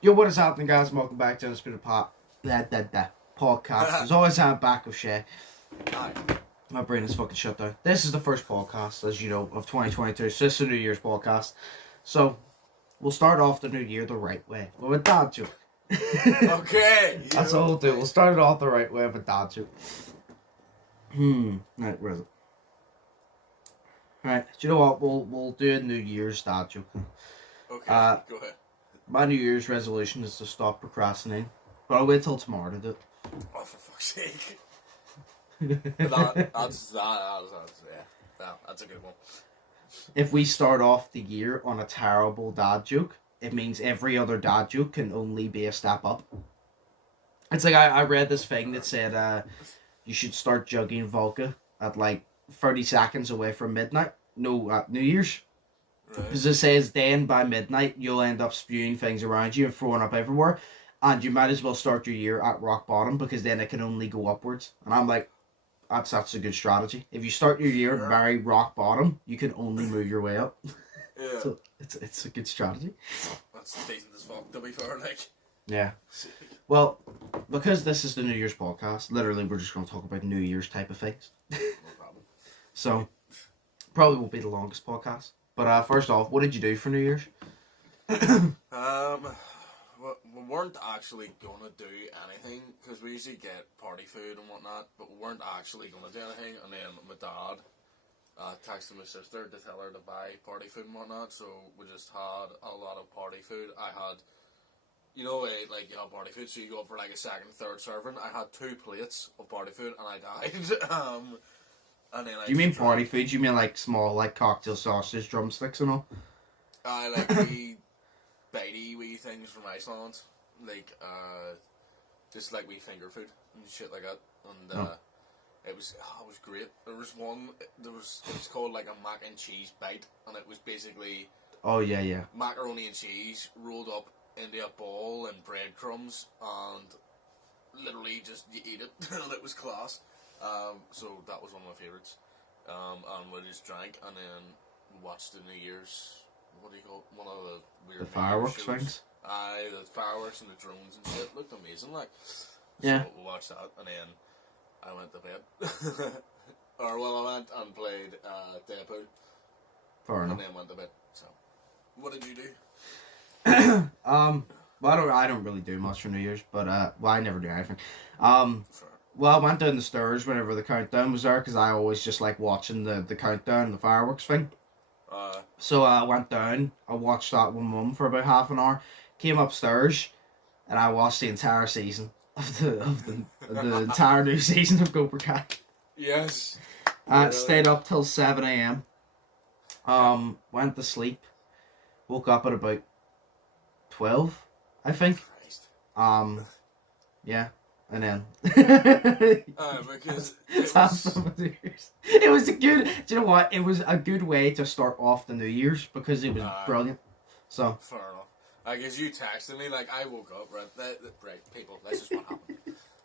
Yo, what is happening, guys? Welcome back to Undisputed podcast. As always, I'm back with Shay. Hi. My brain is fucking shut down. This is the first podcast, as you know, of 2022. So this is a New Year's podcast. So we'll start off the new year the right way. Well, with dad joke. Okay. That's all we'll do. We'll start it off the right way with a dad joke. Right, where is it? Right. Do you know what? We'll do a New Year's dad joke. Okay. Go ahead. My New Year's resolution is to stop procrastinating, but I'll wait till tomorrow to do it. Oh, for fuck's sake. That's a good one. If we start off the year on a terrible dad joke, it means every other dad joke can only be a step up. It's like I read this thing that said you should start jugging vodka at like 30 seconds away from midnight. No, at New Year's. Because it says then by midnight you'll end up spewing things around you and throwing up everywhere, and you might as well start your year at rock bottom because then it can only go upwards. And I'm like, that's a good strategy. If you start your year at very rock bottom, you can only move your way up. Yeah. So it's a good strategy. That's decent as fuck, to be fair, like. Yeah. Well, because this is the New Year's podcast, literally we're just going to talk about New Year's type of things. No problem. So, probably won't be the longest podcast. But first off, what did you do for New Year's? We weren't actually going to do anything, because we usually get party food and whatnot, but we weren't actually going to do anything, and then my dad texted my sister to tell her to buy party food and whatnot, so we just had a lot of party food. I had, you know, like you have party food, so you go for like a second, third serving. I had 2 plates of party food, and I died. And then Do you mean party food? You mean like small, like cocktail sausage, drumsticks and all? I like wee bitey wee things from Iceland, like just like wee finger food and shit like that. And it was great. There was it was called like a mac and cheese bite, and it was basically macaroni and cheese rolled up into a ball and breadcrumbs, and literally just you eat it, and it was class. So that was one of my favourites. And we just drank and then watched the New Year's, what do you call it? One of the weird fireworks things? Aye, the fireworks and the drones and shit looked amazing, like. Yeah. So we watched that, and then I went to bed. I went and played Deadpool. Fair enough. And then went to bed. So, what did you do? Well, I don't really do much for New Year's, but I never do anything. Fair. Well, I went down the stairs whenever the countdown was there, because I always just like watching the countdown, the fireworks thing. So I went down, I watched that with Mum for about half an hour, came upstairs, and I watched the entire season of the entire new season of Cobra Kai. Yes. Stayed up till 7 a.m. Went to sleep, woke up at about 12, I think. Christ. Yeah. And then Because it was a good. Do you know what? It was a good way to start off the New Year's because it was brilliant. So fair enough. I guess you texted me, like, I woke up, right, people, this is what happened.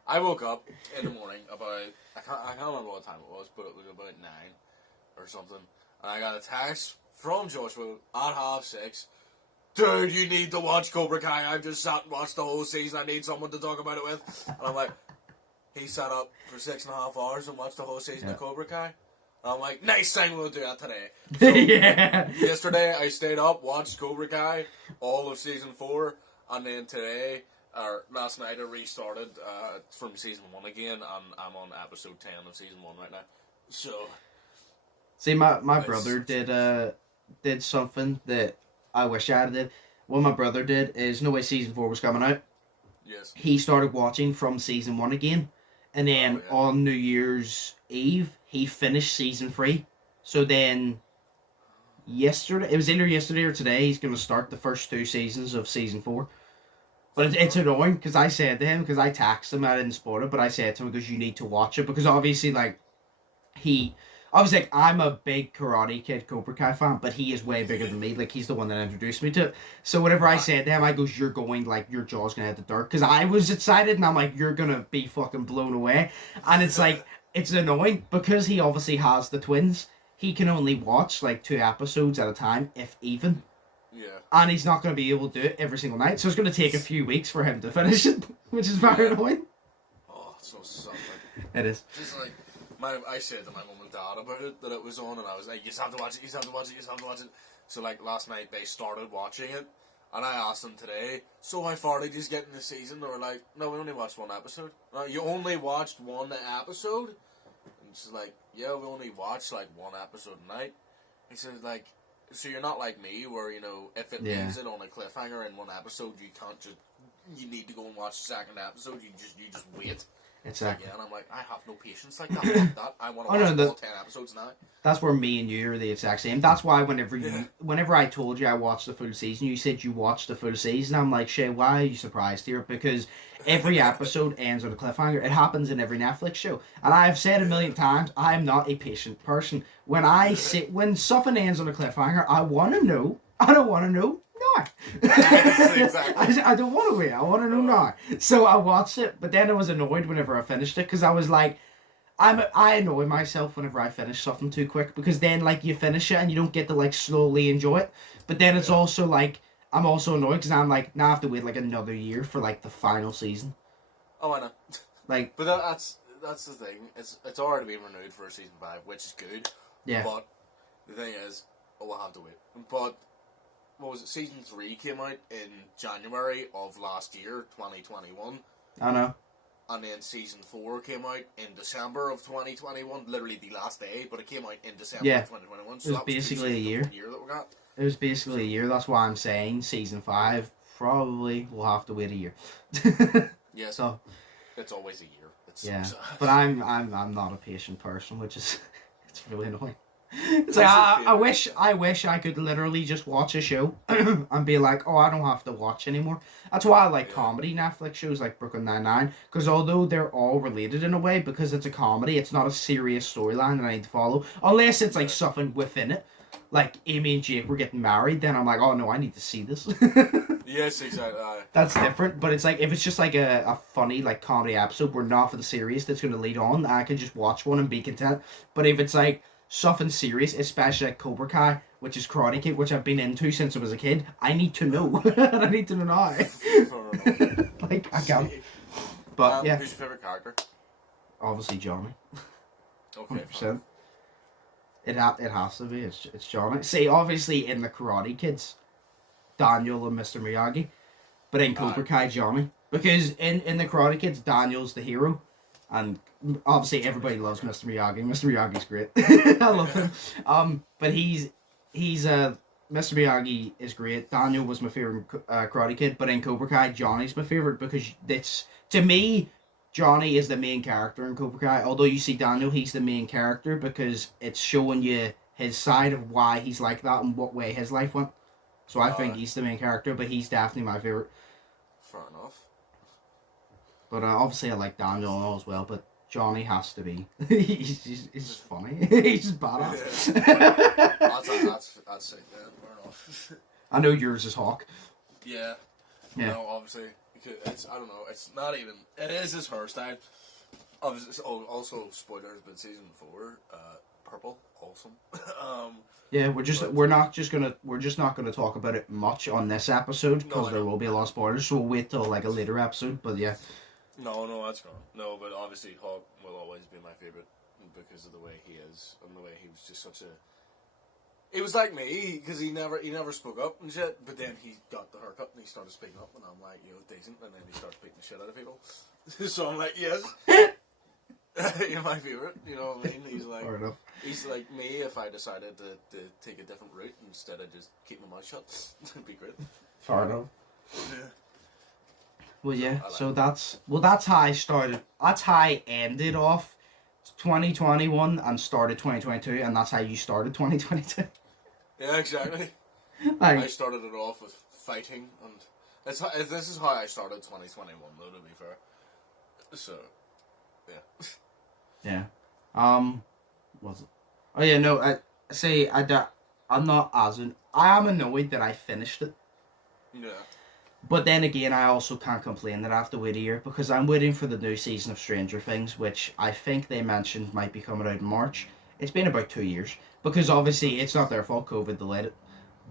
I woke up in the morning about, I can't remember what time it was, but it was about 9 or something, and I got a text from Joshua at 6:30. Dude, you need to watch Cobra Kai. I've just sat and watched the whole season. I need someone to talk about it with. And I'm like, he sat up for 6.5 hours and watched the whole season of Cobra Kai. And I'm like, nice thing, we'll do that today. So, yesterday, I stayed up, watched Cobra Kai, all of season 4. And then today, or last night, I restarted from season 1 again. And I'm on episode 10 of season 1 right now. So, see, my brother did something that I wish I did. What my brother did is, no way season 4 was coming out. Yes. He started watching from season 1 again. And then on New Year's Eve, he finished season 3. So then, it was either yesterday or today, he's going to start the first 2 seasons of season 4. But it's annoying, because I said to him, because I texted him, I didn't spoil it, but I said to him, because you need to watch it. Because obviously, like, I was like, I'm a big Karate Kid Cobra Kai fan, but he is way bigger than me. Like, he's the one that introduced me to it. So whenever I said to him, I goes, you're going, like, your jaw's going to hit the dirt. Because I was excited, and I'm like, you're going to be fucking blown away. And it's like, it's annoying, because he obviously has the twins. He can only watch, like, 2 episodes at a time, if even. Yeah. And he's not going to be able to do it every single night. So it's going to take a few weeks for him to finish it, which is very annoying. Oh, it's so something. It is. Just like, I said to my mum and dad about it, that it was on, and I was like, you just have to watch it, you just have to watch it, you just have to watch it. So, like, last night they started watching it, and I asked them today, so how far did you get in the season? They were like, no, we only watched one episode. You only watched one episode? And she's like, yeah, we only watched, like, one episode a night. He said, like, so you're not like me, where, you know, if it leaves it on a cliffhanger in one episode, you can't just, you need to go and watch the second episode, you just wait. Exactly. Yeah, and I'm like, I have no patience like that. Fuck that. I want to watch all 10 episodes now. That's where me and you are the exact same. That's why whenever I told you I watched the full season, you said you watched the full season. I'm like, Shay, why are you surprised here? Because every episode ends on a cliffhanger. It happens in every Netflix show. And I've said a million times, I'm not a patient person. When something ends on a cliffhanger, I want to know. I don't want to know. Exactly. I don't want to wait. I want to know now. So I watched it, but then I was annoyed whenever I finished it because I was like, I annoy myself whenever I finish something too quick because then like you finish it and you don't get to like slowly enjoy it. But then it's also like I'm also annoyed because I'm like now I have to wait like another year for like the final season. Oh, I know. Like, but that's the thing. It's already been renewed for season 5, which is good. Yeah. But the thing is, we'll have to wait. But what was it? Season 3 came out in January of last year, 2021. I know. And then season 4 came out in December of 2021, literally the last day, but it came out in December of 2021. So it was basically a year. That we got. It was basically a year. That's why I'm saying season 5 probably will have to wait a year. Yes. So it's always a year. But I'm not a patient person, which is it's really annoying. It's like I wish I could literally just watch a show and be like, oh, I don't have to watch anymore. That's why I like comedy Netflix shows like Brooklyn Nine-Nine, because although they're all related in a way, because it's a comedy, it's not a serious storyline that I need to follow, unless it's like something within it, like Amy and Jake were getting married. Then I'm like, oh no, I need to see this. Yes, exactly. That's different, but it's like if it's just like a funny like comedy episode, we're not for the serious that's going to lead on. I can just watch one and be content. But if it's like something serious, especially like Cobra Kai, which is Karate Kid, which I've been into since I was a kid, I need to know. I need to know now. Like, I can't. But yeah. Who's your favourite character? Obviously Johnny. Okay. 100%. It has to be. It's Johnny. See, obviously in the Karate Kids, Daniel and Mr. Miyagi. But in Cobra Kai, Johnny. Because in the Karate Kids, Daniel's the hero. And obviously everybody loves Mr. Miyagi. Mr. Miyagi's great. I love him. But he's Mr. Miyagi is great. Daniel was my favorite Karate Kid, but in Cobra Kai, Johnny's my favorite because it's, to me, Johnny is the main character in Cobra Kai. Although you see Daniel, he's the main character because it's showing you his side of why he's like that and what way his life went. So I think he's the main character, but he's definitely my favorite. Fair enough. But obviously I like Daniel and all as well, but Johnny has to be. he's just funny. He's just badass. Yeah. That's it, yeah. Fair enough. I know yours is Hawk. Yeah. Yeah. No, obviously. It's, I don't know, it's not even, it is his hairstyle. Obviously, also, spoilers, but season 4, purple, awesome. Yeah, we're just not gonna talk about it much on this episode because there will be a lot of spoilers. So we'll wait till like a later episode. But yeah. No, that's gone. No, but obviously Hawk will always be my favorite because of the way he is and the way he was just such a. He was like me because he never spoke up and shit. But then he got the haircut and he started speaking up, and I'm like, decent. And then he started beating the shit out of people. So I'm like, yes. You're my favorite, you know what I mean? He's like me if I decided to take a different route instead of just keep my mouth shut. It'd be great. Fair enough. Yeah. Well, yeah. So that's how I started. That's how I ended off 2021 and started 2022, and that's how you started 2022. Yeah, exactly. I started it off with fighting, and this is how I started 2021, though. To be fair. So. Yeah. Yeah. Was it? Oh yeah, no. I'm not as I am annoyed that I finished it. Yeah. But then again, I also can't complain that I have to wait a year because I'm waiting for the new season of Stranger Things, which I think they mentioned might be coming out in March. It's been about 2 years because obviously it's not their fault. COVID delayed it,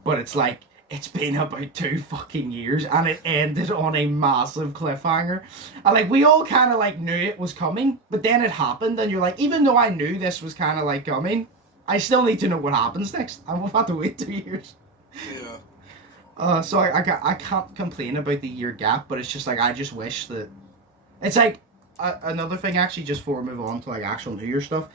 but it's like it's been about 2 fucking years, and it ended on a massive cliffhanger. And like, we all kind of like knew it was coming, but then it happened, and you're like, even though I knew this was kind of like coming, I still need to know what happens next, and we've had to wait 2 years. Yeah. So I can't complain about the year gap, but it's just like, I just wish that it's like another thing actually, just before we move on to like actual New Year stuff.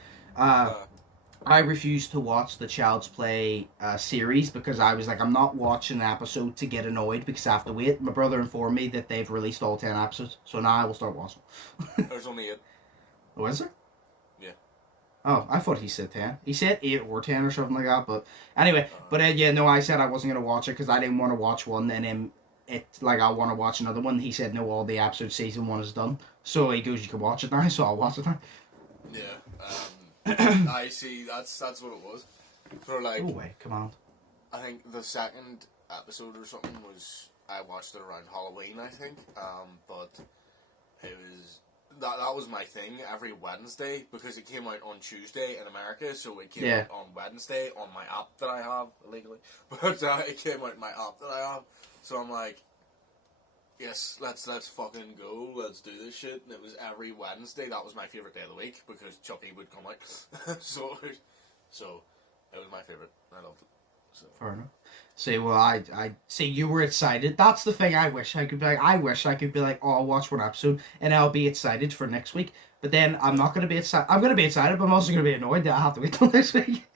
I refused to watch the Child's Play series because I was like, I'm not watching an episode to get annoyed because I have to wait. My brother informed me that they've released all 10 episodes, so now I will start watching. There's only 8. Oh, is there? Yeah. Oh, I thought he said 10. He said 8 or 10 or something like that, but anyway. But yeah, no, I said I wasn't going to watch it because I didn't want to watch one and then I want to watch another one. He said, no, all the episodes, season 1 is done. So he goes, you can watch it now, so I'll watch it now. Yeah. I see. That's what it was. For like, oh wait, come on. I think the second episode or something was, I watched it around Halloween, I think. But it was that was my thing every Wednesday because it came out on Tuesday in America, so it came out on Wednesday on my app that I have illegally. But it came out in my app that I have, so I'm like, yes, let's fucking go. Let's do this shit. And it was every Wednesday. That was my favorite day of the week because Chucky would come out. so it was my favorite. I loved it. So. Fair enough. See, well, I see you were excited. That's the thing. I wish I could be like. I wish I could be like, oh, I'll watch one episode and I'll be excited for next week. But then I'm not gonna be excited. I'm gonna be excited, but I'm also gonna be annoyed that I have to wait till next week.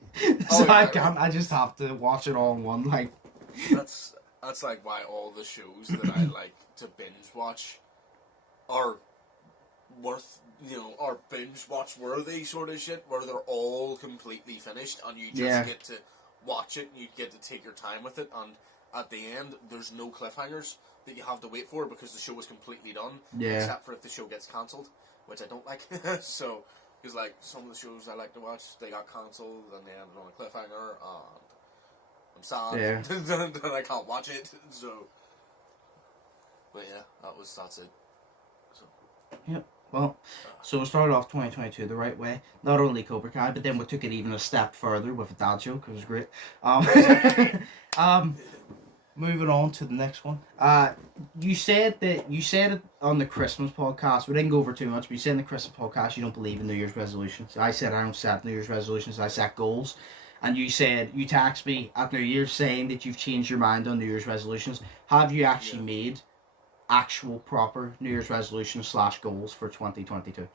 So I can't. I just have to watch it all in one. Like that's like why all the shows that I like to binge watch are are binge watch worthy sort of shit where they're all completely finished and you just get to watch it and you get to take your time with it, and at the end there's no cliffhangers that you have to wait for because the show is completely done, except for if the show gets cancelled, which I don't like. So because like some of the shows I like to watch, they got cancelled and they ended on a cliffhanger and I'm sad that I can't watch it. So but yeah, that's it. So yep. Well, so we started off 2022 the right way. Not only Cobra Kai, but then we took it even a step further with a dad joke. It was great. Moving on to the next one. You said it on the Christmas podcast. We didn't go over too much, but you said in the Christmas podcast you don't believe in New Year's resolutions. I said I don't set New Year's resolutions. I set goals. And you said you texted me at New Year's saying that you've changed your mind on New Year's resolutions. Have you actually made actual proper New Year's resolutions / goals for 2022?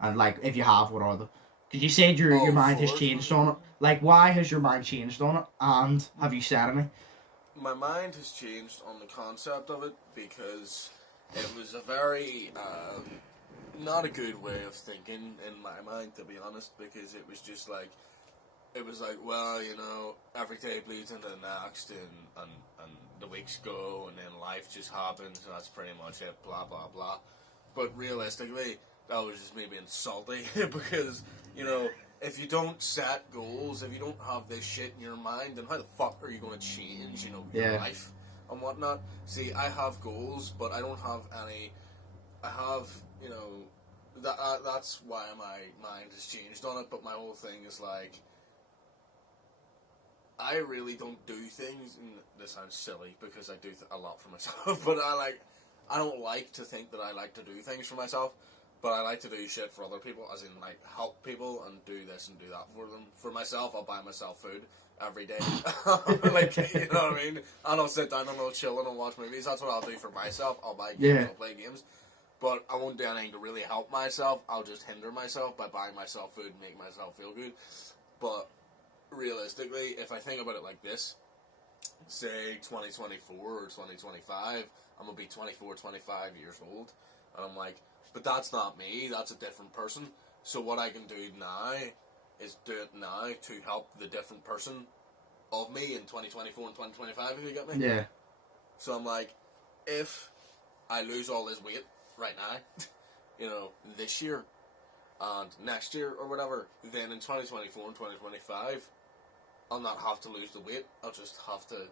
And like, if you have, what are they? Because you said your mind has changed on it. Like, why has your mind changed on it? And have you said any? My mind has changed on the concept of it because it was a very not a good way of thinking in my mind, to be honest, because it was just like, well, every day bleeds into the next, and the weeks go, and then life just happens, and that's pretty much it, blah, blah, blah. But realistically, that was just me being salty, because, if you don't set goals, if you don't have this shit in your mind, then how the fuck are you going to change, your life and whatnot? See, I have goals, but I don't have any. I have, that's why my mind has changed on it, but my whole thing is like, I really don't do things, and this sounds silly because I do a lot for myself, but I don't like to think that I like to do things for myself, but I like to do shit for other people, as in like help people and do this and do that for them. For myself, I'll buy myself food every day, like, you know what I mean? And I'll sit down and I'll chill and I'll watch movies. That's what I'll do for myself. I'll buy games, I'll play games, but I won't do anything to really help myself. I'll just hinder myself by buying myself food and make myself feel good. But realistically, if I think about it like this, say 2024 or 2025, I'm going to be 24, 25 years old, and I'm like, but that's not me, that's a different person. So what I can do now is do it now to help the different person of me in 2024 and 2025, if you get me? Yeah. So I'm like, if I lose all this weight right now, this year, and next year or whatever, then in 2024 and 2025, I'll not have to lose the weight. I'll just have to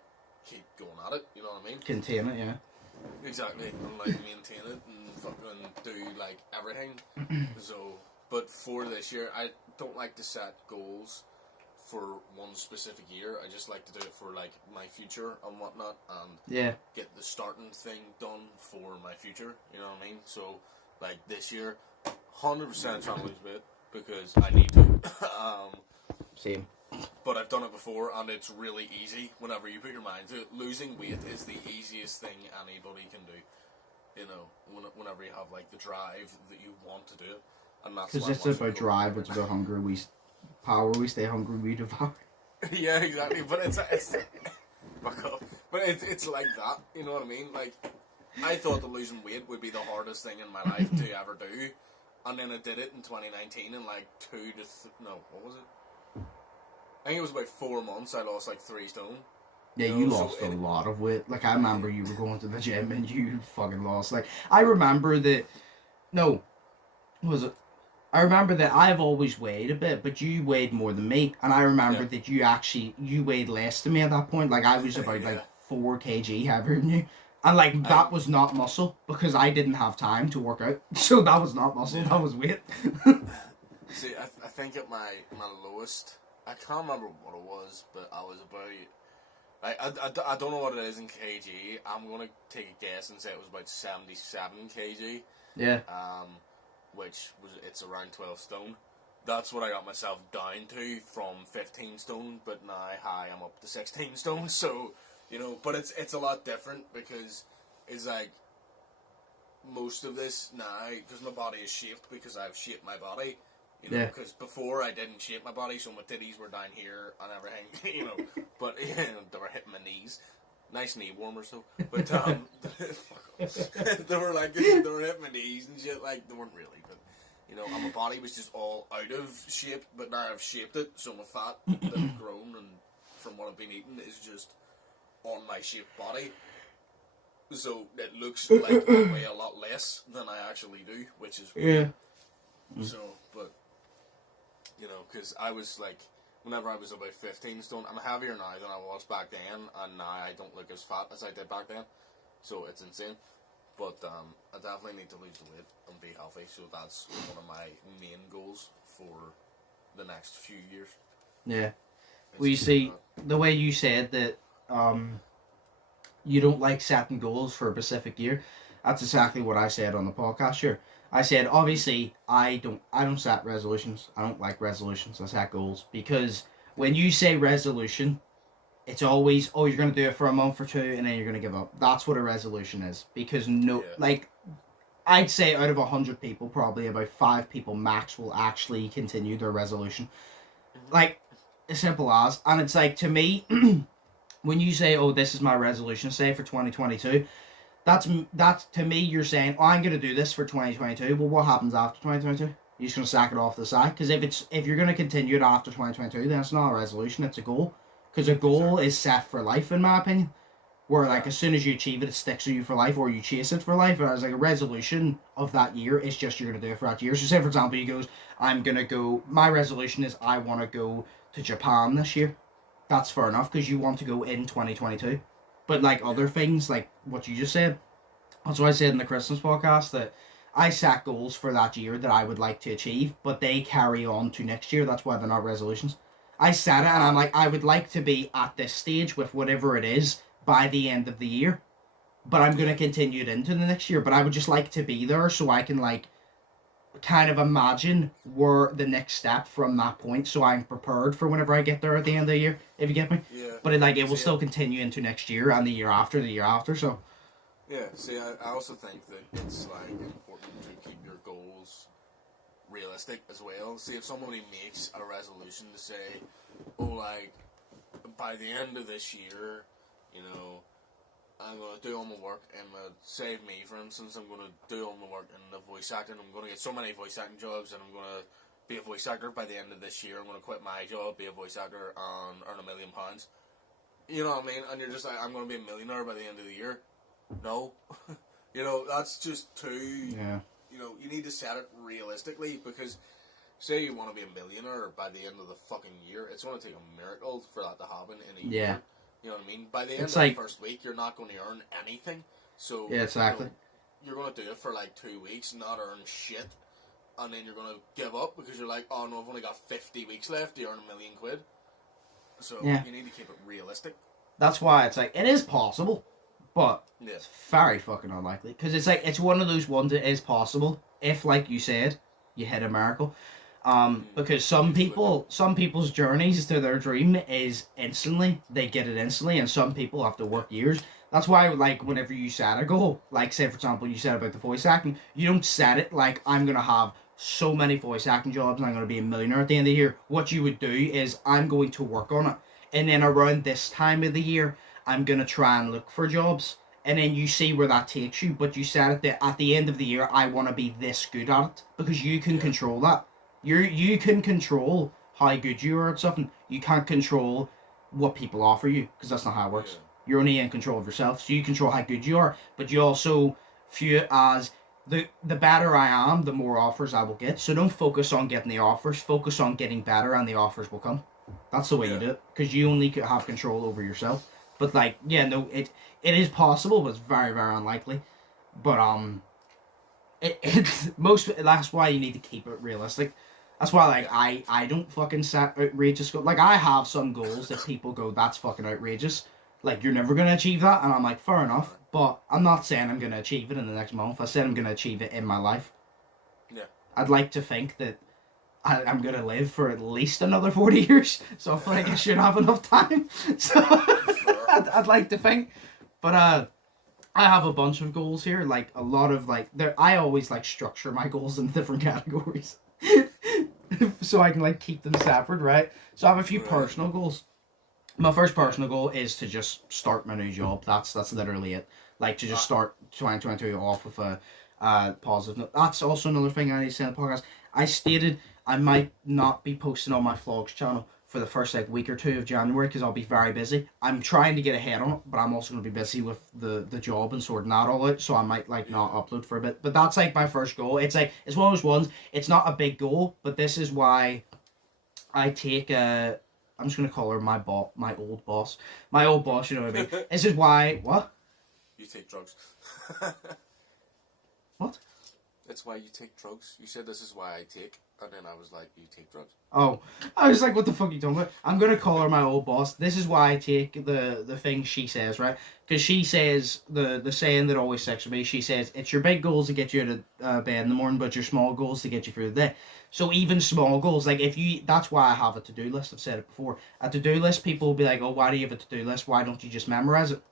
keep going at it. You know what I mean? Contain it, yeah. Exactly. And like maintain it and fucking do like everything. So, but for this year, I don't like to set goals for one specific year. I just like to do it for like my future and whatnot, and get the starting thing done for my future. You know what I mean? So like this year, 100% trying to lose weight because I need to. Same. But I've done it before, and it's really easy whenever you put your mind to it. Losing weight is the easiest thing anybody can do. You know, whenever you have like the drive that you want to do it, and that's because it's about drive, it's about hunger. We stay hungry, we devour. Yeah, exactly. But it's fuck up. But it's like that. You know what I mean? Like, I thought that losing weight would be the hardest thing in my life to ever do, and then I did it in 2019 in like what was it? I think it was about 4 months. I lost like 3 stone. Yeah, you lost a lot of weight. Like, I remember you were going to the gym and you fucking lost. Like, I remember that. No, was it? I remember that I've always weighed a bit, but you weighed more than me, and I remember that you weighed less than me at that point. Like, I was about like 4 kg heavier than you, and like that was not muscle because I didn't have time to work out, so that was not muscle. That was weight. See, I think at my lowest, I can't remember what it was, but I was about. Like, I don't know what it is in kg. I'm gonna take a guess and say it was about 77 kg. Yeah. It's around 12 stone. That's what I got myself down to from 15 stone, but now I'm up to 16 stone. So, you know, but it's a lot different because it's like most of this now, because my body is shaped because I've shaped my body. You know, because before I didn't shape my body, so my titties were down here and everything, you know, but they were hitting my knees. Nice knee warmers though. But they were hitting my knees and shit, like they weren't really, but you know, and my body was just all out of shape, but now I've shaped it, so my fat that I've grown and from what I've been eating is just on my shaped body. So it looks like I weigh a lot less than I actually do, which is weird. So, but you know, because I was like, whenever I was about 15 stone, I'm heavier now than I was back then, and now I don't look as fat as I did back then, so it's insane. But I definitely need to lose the weight and be healthy, so that's one of my main goals for the next few years. Yeah. Well, you see, the way you said that you don't like setting goals for a specific year, that's exactly what I said on the podcast here. I said, obviously, I don't set resolutions. I don't like resolutions. I set goals. Because when you say resolution, it's always, you're going to do it for a month or 2 and then you're going to give up. That's what a resolution is. Because, like, I'd say out of 100 people, probably about 5 people max will actually continue their resolution. Like, as simple as. And it's like, to me, when you say, this is my resolution, say, for 2022... That's to me, you're saying, I'm going to do this for 2022. Well, what happens after 2022? You're just going to sack it off to the side? Because if you're going to continue it after 2022, then it's not a resolution, it's a goal. Because a goal is set for life, in my opinion. Where, like, as soon as you achieve it, it sticks with you for life, or you chase it for life. Whereas, like, a resolution of that year is just you're going to do it for that year. So, say, for example, you goes, my resolution is I want to go to Japan this year. That's fair enough, because you want to go in 2022. But, like, other things, like what you just said, that's what I said in the Christmas podcast, that I set goals for that year that I would like to achieve, but they carry on to next year. That's why they're not resolutions. I set it, and I'm like, I would like to be at this stage with whatever it is by the end of the year, but I'm going to continue it into the next year. But I would just like to be there so I can, like, kind of imagine where the next step from that point, so I'm prepared for whenever I get there at the end of the year, if you get me. Yeah. But it will still continue into next year and the year after, so. Yeah, see, I also think that it's like important to keep your goals realistic as well. See, if somebody makes a resolution to say, like, by the end of this year, you know, I'm going to do all my work and Save Me, for instance, I'm going to do all my work in the voice acting. I'm going to get so many voice acting jobs and I'm going to be a voice actor by the end of this year. I'm going to quit my job, be a voice actor, and earn £1 million. You know what I mean? And you're just like, I'm going to be a millionaire by the end of the year. No. You know, that's just too... Yeah. You know, you need to set it realistically, because say you want to be a millionaire by the end of the fucking year, it's going to take a miracle for that to happen in a year. You know what I mean? By the end of the first week, you're not going to earn anything. So yeah, exactly. You're going to do it for like 2 weeks, not earn shit, and then you're going to give up because you're like, oh no, I've only got 50 weeks left to earn £1 million. So Yeah. you need to keep it realistic. That's why it's like, it is possible, but Yeah. it's very fucking unlikely. Because it's like, it's one of those ones that is possible if, like you said, you hit a miracle. Because some people's journeys to their dream is instantly, they get it instantly, and some people have to work years. That's why, like, whenever you set a goal, like, say, for example, you said about the voice acting, you don't set it like, I'm going to have so many voice acting jobs and I'm going to be a millionaire at the end of the year. What you would do is, I'm going to work on it. And then around this time of the year, I'm going to try and look for jobs. And then you see where that takes you. But you set it that at the end of the year, I want to be this good at it. Because you can control that. You can control how good you are at something. You can't control what people offer you, because that's not how it works. Yeah. You're only in control of yourself, so you control how good you are. But you also view it as the better I am, the more offers I will get. So don't focus on getting the offers. Focus on getting better, and the offers will come. That's the way you do it, because you only have control over yourself. But like, yeah, no, it is possible, but it's very, very unlikely. But that's why you need to keep it realistic. That's why, like, I don't fucking set outrageous goals. Like, I have some goals that people go, that's fucking outrageous. Like, you're never going to achieve that. And I'm like, fair enough. But I'm not saying I'm going to achieve it in the next month. I said I'm going to achieve it in my life. Yeah. I'd like to think that I'm going to live for at least another 40 years. So I feel like I should have enough time. So I'd like to think. But I have a bunch of goals here. Like, a lot of, like, I always, like, structure my goals in different categories. So I can, like, keep them separate, right? So I have a few personal goals. My first personal goal is to just start my new job. That's literally it. Like, to just start 2022 off with a positive note. That's also another thing I need to say on the podcast. I stated I might not be posting on my vlogs channel for the first, like, week or two of January, because I'll be very busy. I'm trying to get ahead on it, but I'm also going to be busy with the job and sorting that all out, so I might, like, not upload for a bit. But that's, like, my first goal. It's, like, it's one of those ones, it's not a big goal, but this is why I take I'm just going to call her my old boss. My old boss, you know what I mean? This is why, what? You take drugs. What? That's why you take drugs. You said this is why I take, and then I was like, you take drugs. Oh, I was like, what the fuck are you talking about? I'm going to call her my old boss. This is why I take the thing she says, right? Because she says, the saying that always sticks with me, she says, it's your big goals to get you out of bed in the morning, but your small goals to get you through the day. So even small goals, like, that's why I have a to-do list. I've said it before. A to-do list, people will be like, oh, why do you have a to-do list? Why don't you just memorize it?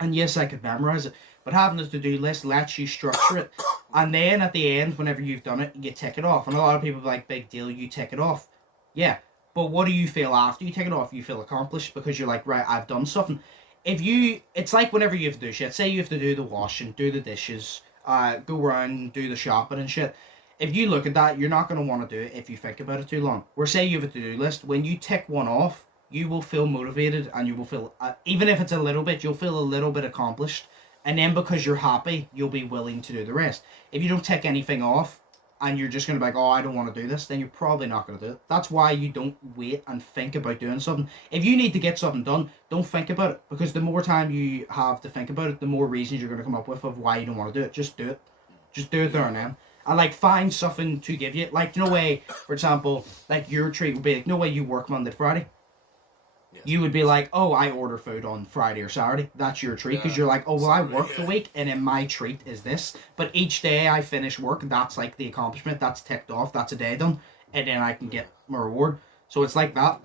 And yes, I could memorize it. But having a to-do list lets you structure it. And then at the end, whenever you've done it, you tick it off. And a lot of people are like, big deal, you tick it off. Yeah. But what do you feel after you tick it off? You feel accomplished, because you're like, right, I've done something. It's like whenever you have to do shit. Say you have to do the washing, do the dishes, go around, do the shopping and shit. If you look at that, you're not going to want to do it if you think about it too long. Where say you have a to-do list, when you tick one off, you will feel motivated, and you will feel, even if it's a little bit, you'll feel a little bit accomplished. And then because you're happy, you'll be willing to do the rest. If you don't tick anything off, and you're just going to be like, oh, I don't want to do this, then you're probably not going to do it. That's why you don't wait and think about doing something. If you need to get something done, don't think about it. Because the more time you have to think about it, the more reasons you're going to come up with of why you don't want to do it. Just do it. Just do it there and then. And, like, find something to give you. Like, no way, for example, like, your treat would be, like, no way you work Monday to Friday. Yes. You would be like, oh, I order food on Friday or Saturday. That's your treat, because you're like, oh, well, I work the week, and then my treat is this. But each day I finish work, that's like the accomplishment. That's ticked off. That's a day done. And then I can get my reward. So it's like that.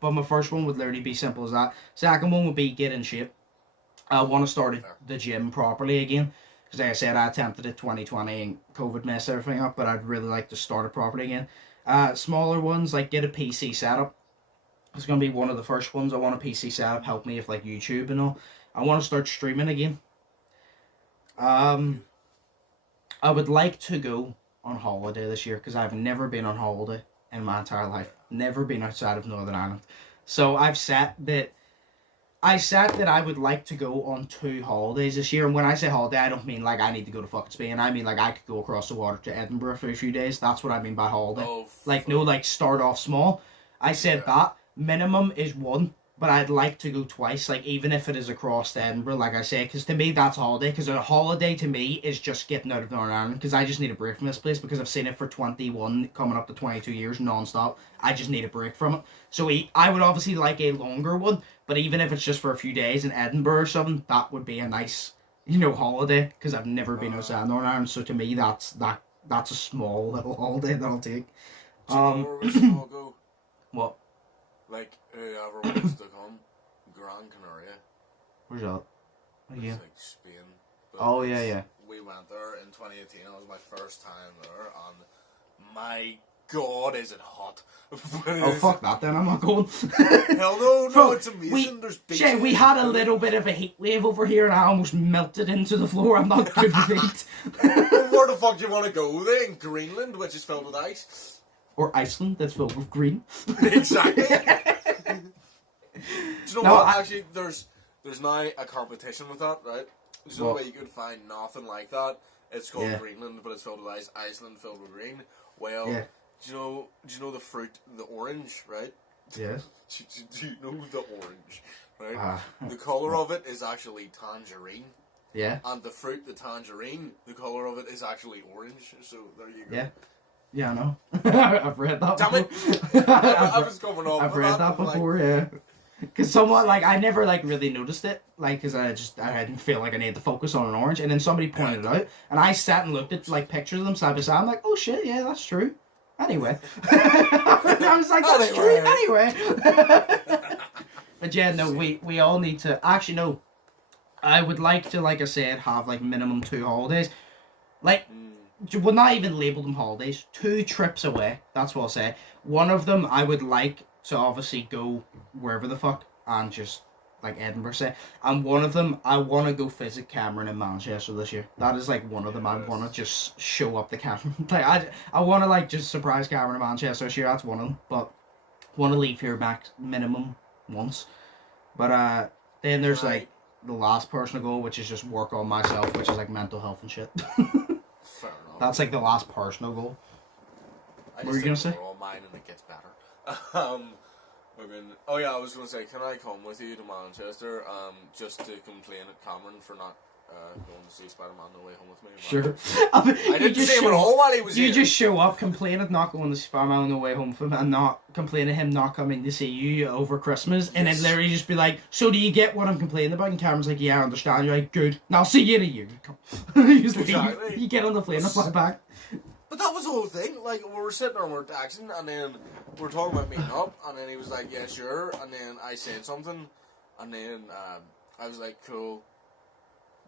But my first one would literally be simple as that. Second one would be get in shape. I want to start the gym properly again. Because like I said, I attempted it 2020 and COVID messed everything up. But I'd really like to start it properly again. Smaller ones, like get a PC setup. It's going to be one of the first ones. I want a PC setup, help me with, like, YouTube and all. I want to start streaming again. I would like to go on holiday this year, because I've never been on holiday in my entire life. Never been outside of Northern Ireland. So I set that I would like to go on 2 holidays this year. And when I say holiday, I don't mean like I need to go to fucking Spain. I mean like I could go across the water to Edinburgh for a few days. That's what I mean by holiday. Like, no, like, start off small. I said that. Minimum is 1. but I'd like to go twice, like, even if it is across Edinburgh, like I say, because to me, that's holiday, because a holiday to me is just getting out of Northern Ireland, because I just need a break from this place, because I've seen it for 21, coming up to 22 years, non-stop. I just need a break from it. So I would obviously like a longer one, but even if it's just for a few days in Edinburgh or something, that would be a nice, holiday, because I've never been outside Northern Ireland, so to me, that's a small little holiday that I'll take. Do you know where we should all go? What? Like, whoever wants to come, Gran Canaria. Where's that? Yeah. It's like Spain. But Oh, yeah. We went there in 2018. It was my first time there, and my God, is it hot. Oh, fuck that then, I'm not going. Hell no, Bro, it's amazing. There's Shay, we had a little bit of a heat wave over here and I almost melted into the floor. I'm not good with heat. Well, where the fuck do you want to go then? Greenland, which is filled with ice. Or Iceland, that's filled with green. Exactly. Do you know what? Actually, there's now a competition with that, right? There's no way you could find nothing like that. It's called Greenland, but it's filled with ice. Iceland filled with green. Well, do you know the fruit, the orange, right? Yes. Do you know the orange, right? The colour of it is actually tangerine. Yeah. And the fruit, the tangerine, the colour of it is actually orange. So there you go. Yeah. Yeah, I know. I've read that Damn before. it! I was going on. I've read that before, yeah. Because someone, like, I never, like, really noticed it. Like, because I didn't feel like I needed to focus on an orange. And then somebody pointed it out. And I sat and looked at, like, pictures of them side by side. I'm like, oh, shit, yeah, that's true. Anyway. I was like, that's true anyway. But yeah, no, we all need to... Actually, no. I would like to, like I said, have, like, minimum 2 holidays. Like... Would not even label them holidays. 2 trips away. That's what I'll say. One of them I would like to obviously go wherever the fuck and just like Edinburgh say. And one of them I want to go visit Cameron in Manchester this year. That is like one of them. I want to just show up the Cameron. Like I want to like just surprise Cameron in Manchester this year. That's one of them. But want to leave here back minimum once. But then there's like the last personal goal, which is just work on myself, which is like mental health and shit. Fair enough. That's like the last personal goal. What were you gonna say? All mine and it gets better. Oh yeah, I was gonna say, can I come with you to Manchester? Just to complain at Cameron for not going to see Spider-Man No Way Home with me. Sure. I didn't see him at all while he was here. You just show up, complain at not going to see Spider-Man No Way Home from him, and not complain at him not coming to see you over Christmas, and then literally just be like, so do you get what I'm complaining about? And Cameron's like, yeah, I understand. You're like, good. Now see you in a year. Exactly. You get on the plane and fly back. But that was the whole thing. Like, we were sitting there and we were texting, and then we were talking about meeting up, and then he was like, yeah, sure, and then I said something, and then I was like, cool,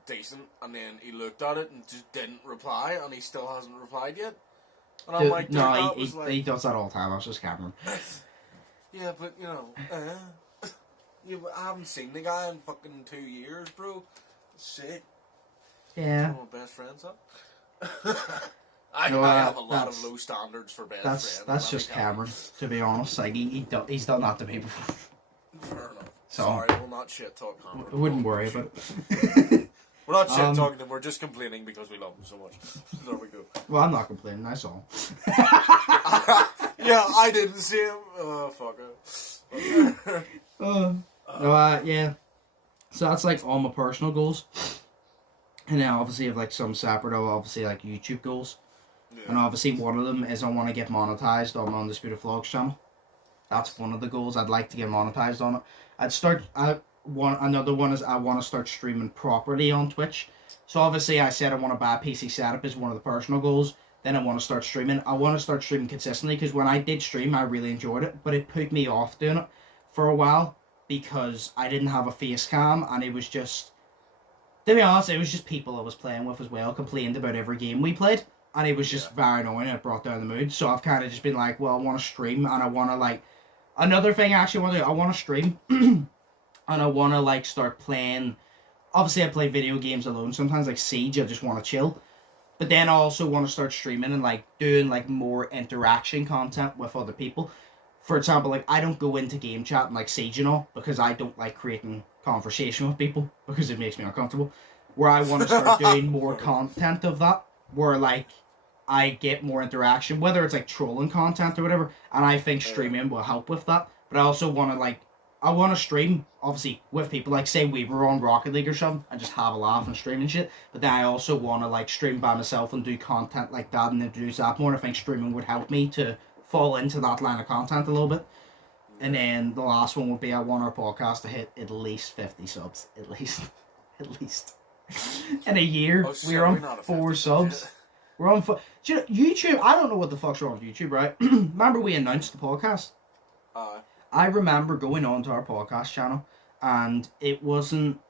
decent, and then he looked at it and just didn't reply, and he still hasn't replied yet. And I'm like, no, he does that all the time. I was just Cameron. Yeah, but, I haven't seen the guy in fucking 2 years, bro. Shit. Yeah. One of my best friends, huh? I have a lot of low standards for best friends. That's just Cameron, to be honest. Like he's done that to me before. Fair enough. So, sorry, we'll not shit talk Cameron. I wouldn't worry about it. We're not shit talking them. We're just complaining because we love them so much. There we go. Well, I'm not complaining. I saw him. Yeah, I didn't see him. Fuck it. Yeah. So that's like all my personal goals. And then obviously I have like some separate, obviously like YouTube goals. Yeah. And obviously one of them is I want to get monetized on my Undisputed Vlogs channel. That's one of the goals. I'd like to get monetized on it. Another one is I want to start streaming properly on Twitch. So obviously I said I want to buy a PC setup is one of the personal goals. Then I want to start streaming. I want to start streaming consistently because when I did stream I really enjoyed it. But it put me off doing it for a while because I didn't have a face cam and it was just... To be honest, it was just people I was playing with as well complained about every game we played. And it was just very annoying and it brought down the mood. So I've kind of just been like, well, I want to stream and I want to like... Another thing I actually want to do, I want to stream and I want to like start playing... Obviously I play video games alone. Sometimes like Siege, I just want to chill. But then I also want to start streaming and like doing like more interaction content with other people. For example, like I don't go into game chat and like Siege and all because I don't like creating conversation with people because it makes me uncomfortable. Where I want to start doing more content of that, where like I get more interaction, whether it's like trolling content or whatever, and I think streaming will help with that. But I also want to like I want to stream, obviously, with people, like, say we were on Rocket League or something, and just have a laugh and stream and shit, but then I also want to, like, stream by myself and do content like that and introduce that more, and I think streaming would help me to fall into that line of content a little bit. And then the last one would be I want our podcast to hit at least 50 subs. At least. At least. In a year, we're on 4 subs. We're on 4. YouTube, I don't know what the fuck's wrong with YouTube, right? Remember we announced the podcast? I remember going on to our podcast channel, and it wasn't...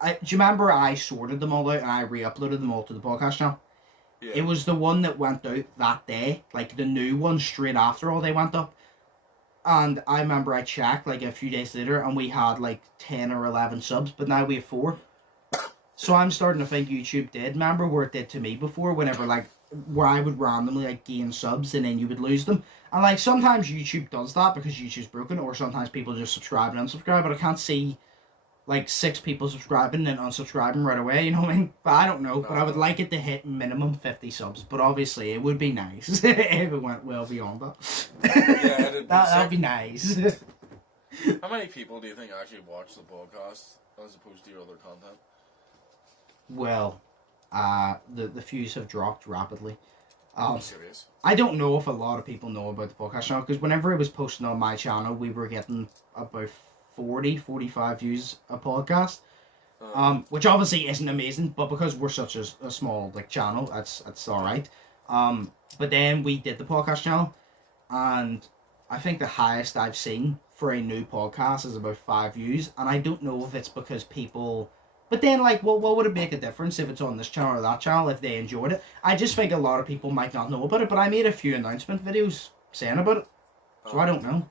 do you remember I sorted them all out and I re-uploaded them all to the podcast channel? Yeah. It was the one that went out that day, like the new one straight after all they went up. And I remember I checked like a few days later and we had like 10 or 11 subs, but now we have 4. So I'm starting to think YouTube did. Remember where it did to me before, whenever like, where I would randomly like gain subs and then you would lose them. And like sometimes YouTube does that because YouTube's broken, or sometimes people just subscribe and unsubscribe, but I can't see like 6 people subscribing and unsubscribing right away, you know what I mean? But I don't know, but I would like it to hit minimum 50 subs, but obviously it would be nice if it went well beyond that. Yeah, that'd be nice. How many people do you think actually watch the podcast as opposed to your other content? Well, the views have dropped rapidly. I'm serious. I don't know if a lot of people know about the podcast channel, because whenever it was posting on my channel, we were getting about 45 views a podcast. Which obviously isn't amazing, but because we're such a small like channel, that's alright. But then we did the podcast channel, and I think the highest I've seen for a new podcast is about 5 views, and I don't know if it's because people... But then, like, what would it make a difference if it's on this channel or that channel if they enjoyed it? I just think a lot of people might not know about it, but I made a few announcement videos saying about it, so I don't know.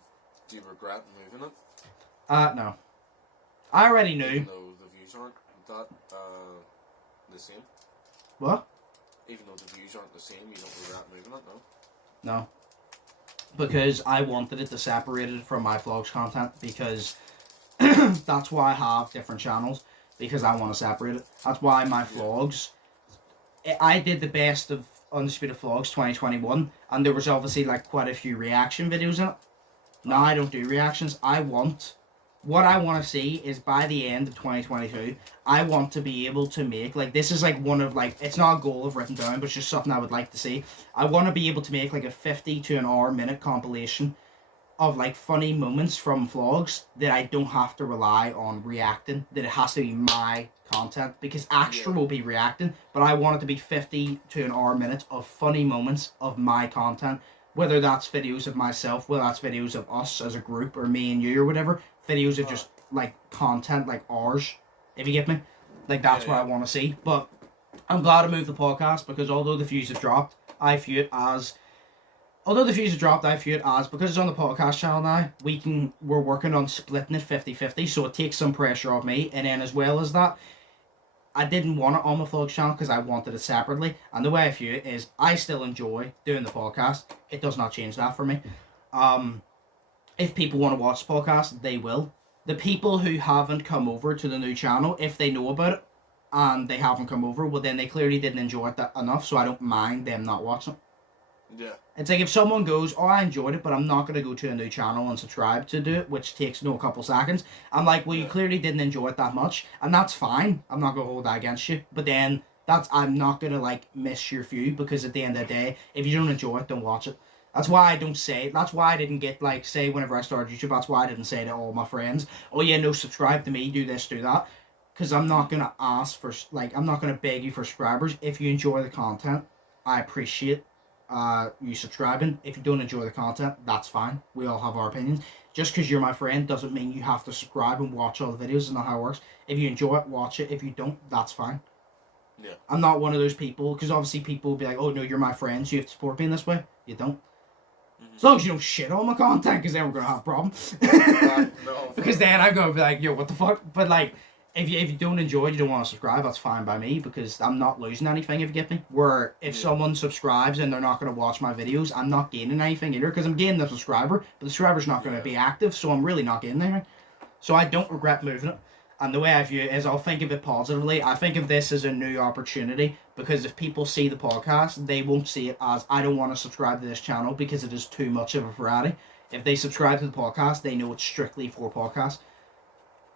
Do you regret moving it? No. I already knew. Even though the views aren't that the same? What? Even though the views aren't the same, you don't regret moving it, no? No. Because I wanted it to separate it from my vlogs content, because that's why I have different channels, because I want to separate it. That's why my vlogs... I did the best of Undisputed Vlogs 2021, and there was obviously like quite a few reaction videos in it. Now I don't do reactions. What I want to see is by the end of 2022, I want to be able to make, like, this is like one of, like, it's not a goal I've written down, but it's just something I would like to see. I want to be able to make like a 50 to an hour minute compilation of like funny moments from vlogs that I don't have to rely on reacting, that it has to be my content, because Extra will be reacting, but I want it to be 50 to an hour minutes of funny moments of my content, whether that's videos of myself, whether that's videos of us as a group, or me and you or whatever, videos of just like content like ours, if you get me. Like that's what I want to see. But I'm glad to move the podcast, because although the views have dropped, I view it as because it's on the podcast channel now, we're working on splitting it 50-50, so it takes some pressure off me. And then as well as that, I didn't want it on my vlog channel because I wanted it separately. And the way I view it is I still enjoy doing the podcast. It does not change that for me. If people want to watch the podcast, they will. The people who haven't come over to the new channel, if they know about it and they haven't come over, well then they clearly didn't enjoy it that enough, so I don't mind them not watching it. Yeah. It's like if someone goes, oh, I enjoyed it, but I'm not going to go to a new channel and subscribe to do it, which takes a couple seconds. I'm like, well, you clearly didn't enjoy it that much, and that's fine. I'm not going to hold that against you. But then I'm not going to like miss your view, because at the end of the day, if you don't enjoy it, don't watch it. That's why I don't say, that's why I didn't get like, say whenever I started YouTube, that's why I didn't say to all my friends, oh yeah, no, subscribe to me, do this, do that. Because I'm not going to ask for, like, I'm not going to beg you for subscribers. If you enjoy the content, I appreciate you subscribing. If you don't enjoy the content, that's fine. We all have our opinions. Just because you're my friend doesn't mean you have to subscribe and watch all the videos. It's not how it works. If you enjoy it, watch it. If you don't, that's fine. Yeah. I'm not one of those people, because obviously people will be like, oh no, you're my friend, so you have to support me in this way. You don't. As long as you don't shit on my content, because then we're going to have a problem. No, because then I'm going to be like, yo, what the fuck? But like, if you don't enjoy it, you don't want to subscribe, that's fine by me, because I'm not losing anything, if you get me. Where if someone subscribes and they're not going to watch my videos, I'm not gaining anything either, because I'm gaining the subscriber, but the subscriber's not going to be active, so I'm really not gaining anything. So I don't regret moving it. And the way I view it is I'll think of it positively. I think of this as a new opportunity, because if people see the podcast, they won't see it as, I don't want to subscribe to this channel because it is too much of a variety. If they subscribe to the podcast, they know it's strictly for podcasts.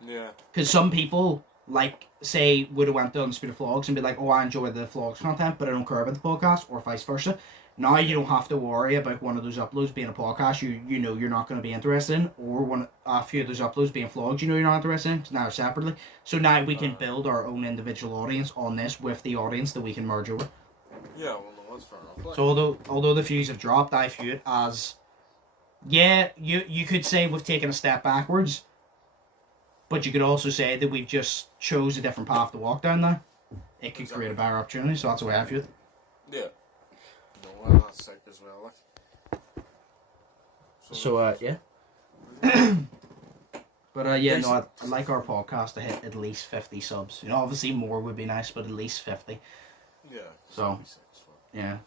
Yeah. Because some people, like, say, would have went to Undisputed Vlogs and be like, oh, I enjoy the vlogs content, but I don't care about the podcast, or vice versa. Now you don't have to worry about one of those uploads being a podcast you know you're not going to be interested in, or a few of those uploads being vlogs you know you're not interested in, now separately. So now we can build our own individual audience on this with the audience that we can merge over. Yeah, well, no, that's fair enough. So although the views have dropped, I view it as, yeah, you could say we've taken a step backwards, but you could also say that we've just chose a different path to walk down now. It could create a better opportunity, so that's the way I view it. Yeah. No, well, that's sick as well, like. So yeah. But yeah, no, I'd like our podcast to hit at least 50 subs. You know, obviously more would be nice, but at least 50. Yeah. So, yeah.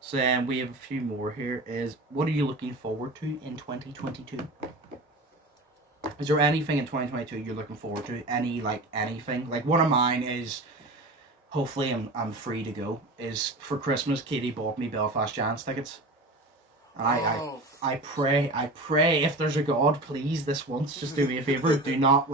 So we have a few more here. What are you looking forward to in 2022? Is there anything in 2022 you're looking forward to? Anything? Like, one of mine is, hopefully I'm free to go, is for Christmas, Katie bought me Belfast Giants tickets. And I pray if there's a God, please, this once, just do me a favor. do not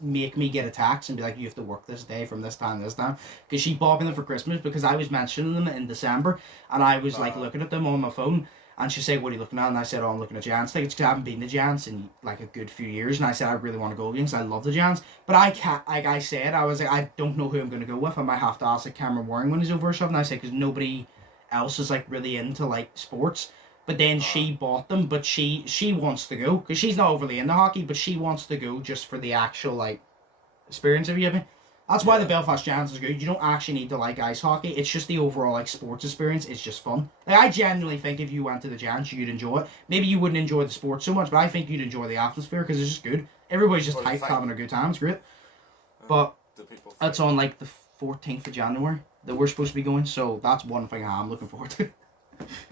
make me get a tax and be like, you have to work this day from this time to this time. Because she bought me them for Christmas, because I was mentioning them in December, and I was like looking at them on my phone. And she said, what are you looking at? And I said, oh, I'm looking at Giants tickets, because I haven't been to Giants in like a good few years. And I said, I really want to go again, because I love the Giants. But I can't, like I said, I was like, I don't know who I'm going to go with. I might have to ask like Cameron Waring when he's over or something. I said, because nobody else is like really into like sports. But then she bought them, but she wants to go, because she's not overly into hockey, but she wants to go just for the actual like experience of it. That's why the Belfast Giants is good. You don't actually need to like ice hockey. It's just the overall like sports experience. It's just fun. Like, I genuinely think if you went to the Giants, you'd enjoy it. Maybe you wouldn't enjoy the sport so much, but I think you'd enjoy the atmosphere, because it's just good. Everybody's just hyped, having a good time. It's great. But it's on like the 14th of January that we're supposed to be going, so that's one thing I'm looking forward to.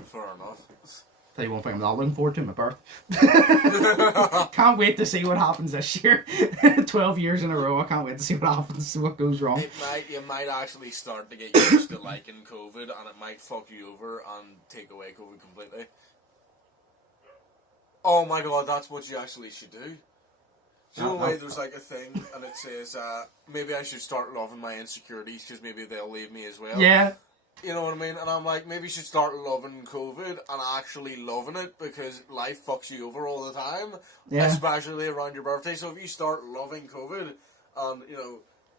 Fair enough. Tell you one thing I'm not looking forward to, my birth. Can't wait to see what happens this year. 12 years in a row, I can't wait to see what happens, what goes wrong. You might actually start to get used to liking COVID, and it might fuck you over and take away COVID completely. Oh my god, that's what you actually should do. Do you know why there's like a thing, and it says, maybe I should start loving my insecurities, because maybe they'll leave me as well. Yeah. You know what I mean? And I'm like, maybe you should start loving COVID and actually loving it, because life fucks you over all the time, especially around your birthday. So if you start loving COVID and, you know,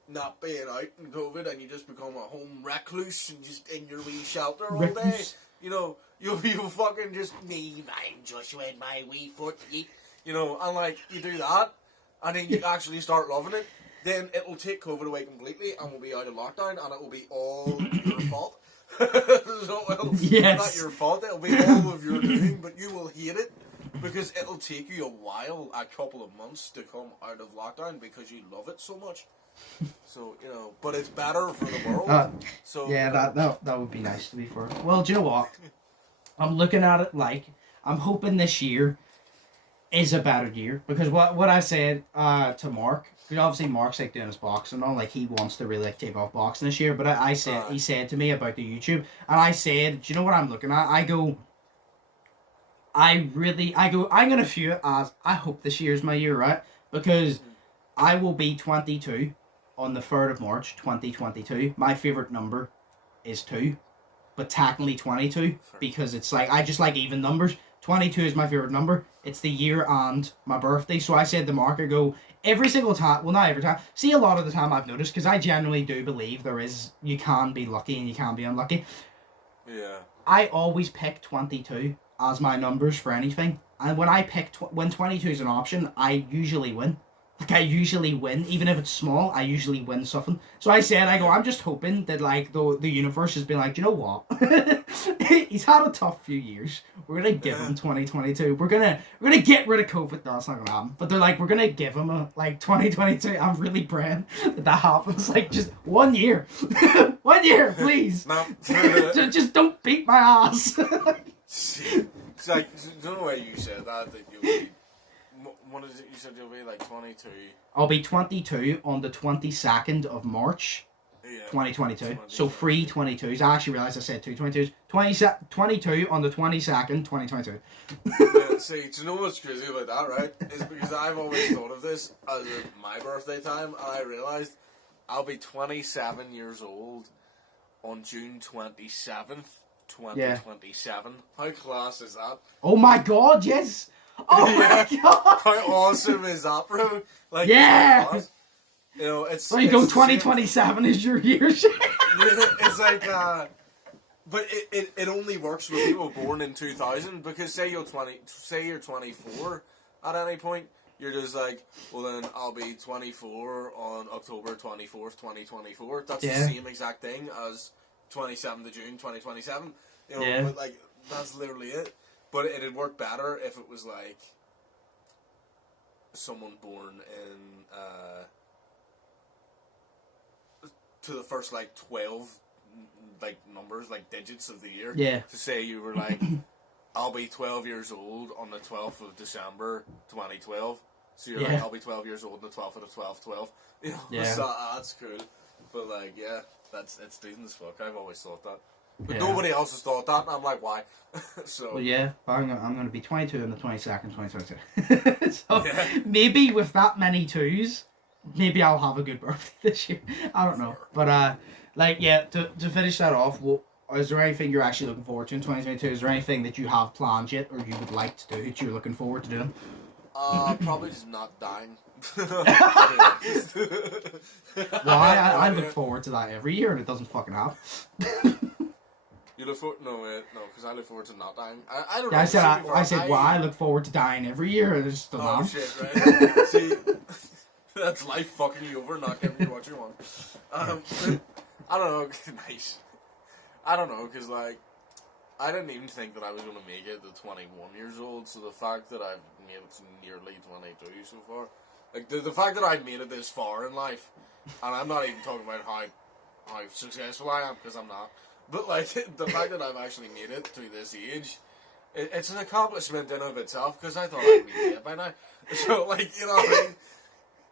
not being out in COVID, and you just become a home recluse and just in your wee shelter all day, you know, you'll fucking just, me, I'm Joshua and my wee foot, you know, and like, you do that, and then you actually start loving it, then it'll take COVID away completely, and we'll be out of lockdown, and it will be all your fault. So not your fault, it'll be all of your doing, but you will hate it, because it'll take you a while, a couple of months, to come out of lockdown, because you love it so much. So, you know, but it's better for the world. So yeah, that would be nice, to be fair. Well, do you know what? I'm looking at it like, I'm hoping this year is a better year, because what I said to Mark, because obviously Mark's like doing his boxing and all, like he wants to really like take off boxing this year, but I said, he said to me about the YouTube, and I said, do you know what I'm looking at? I'm gonna view it as, I hope this year's my year, right? Because I will be 22 on the 3rd of March 2022. My favourite number is 2, but technically 22, because it's like, I just like even numbers. 22 is my favourite number. It's the year and my birthday. So I said to Mark, I go, every single time, well, not every time, see, a lot of the time I've noticed, because I genuinely do believe you can be lucky and you can be unlucky. Yeah. I always pick 22 as my numbers for anything. And when I pick, when 22 is an option, I usually win. Like, I usually win, even if it's small, I usually win something. So I said, I'm just hoping that, like, the universe has been like, do you know what? He's had a tough few years. We're going to give him 2022. We're gonna get rid of COVID. No, it's not going to happen. But they're like, we're going to give him a, like, 2022. I'm really praying that happens. Like, just 1 year. 1 year, please. No. Just don't beat my ass. It's like, don't know why you said that you'll be, what is it you said you'll be, like 22? I'll be 22 on the 22nd of March 2022. So 3 22s. I actually realised I said 2 22s. 22 on the 22nd, 2022. See, do you know what's crazy about that, right? Is because I've always thought of this as my birthday time, and I realised I'll be 27 years old on June 27th, 2027. How class is that? Oh my god, yes! Oh my god! How awesome is that, bro? Like, yeah! You know, it's... So you go 2027 is your year. It's like, but it only works with people born in 2000, because say you're 24 at any point, you're just like, well then I'll be 24 on October 24th, 2024. That's the same exact thing as 27th of June, 2027. You know, but like, that's literally it. But it'd work better if it was like someone born in to the first like 12 like numbers, like digits of the year. Yeah. To say you were like, I'll be 12 years old on the 12th of December 2012. So you're like, I'll be 12 years old on the 12th of the 12th, 12. You know, so that's cool. But like, it's decent as fuck. I've always thought that. But nobody else has thought that, and I'm like, why? So well, I'm going to be 22 on the 22nd, 2022. So maybe with that many twos, maybe I'll have a good birthday this year. I don't know. But to finish that off, is there anything you're actually looking forward to in 2022? Is there anything that you have planned yet, or you would like to do that you're looking forward to doing? Probably just not dying. Well, I look forward to that every year, and it doesn't fucking happen. You look forward? No, because I look forward to not dying. I don't know. I said, I look forward to dying every year, and it's just oh shit, right? See, that's life fucking you over, not giving you what you want. I don't know. Nice. I don't know, because like, I didn't even think that I was going to make it to 21 years old. So the fact that I've made it to nearly 22 so far, like the fact that I've made it this far in life, and I'm not even talking about how successful I am, because I'm not. But like the fact that I've actually made it to this age, it's an accomplishment in of itself, because I thought I'd be dead by now. So like, you know what I mean?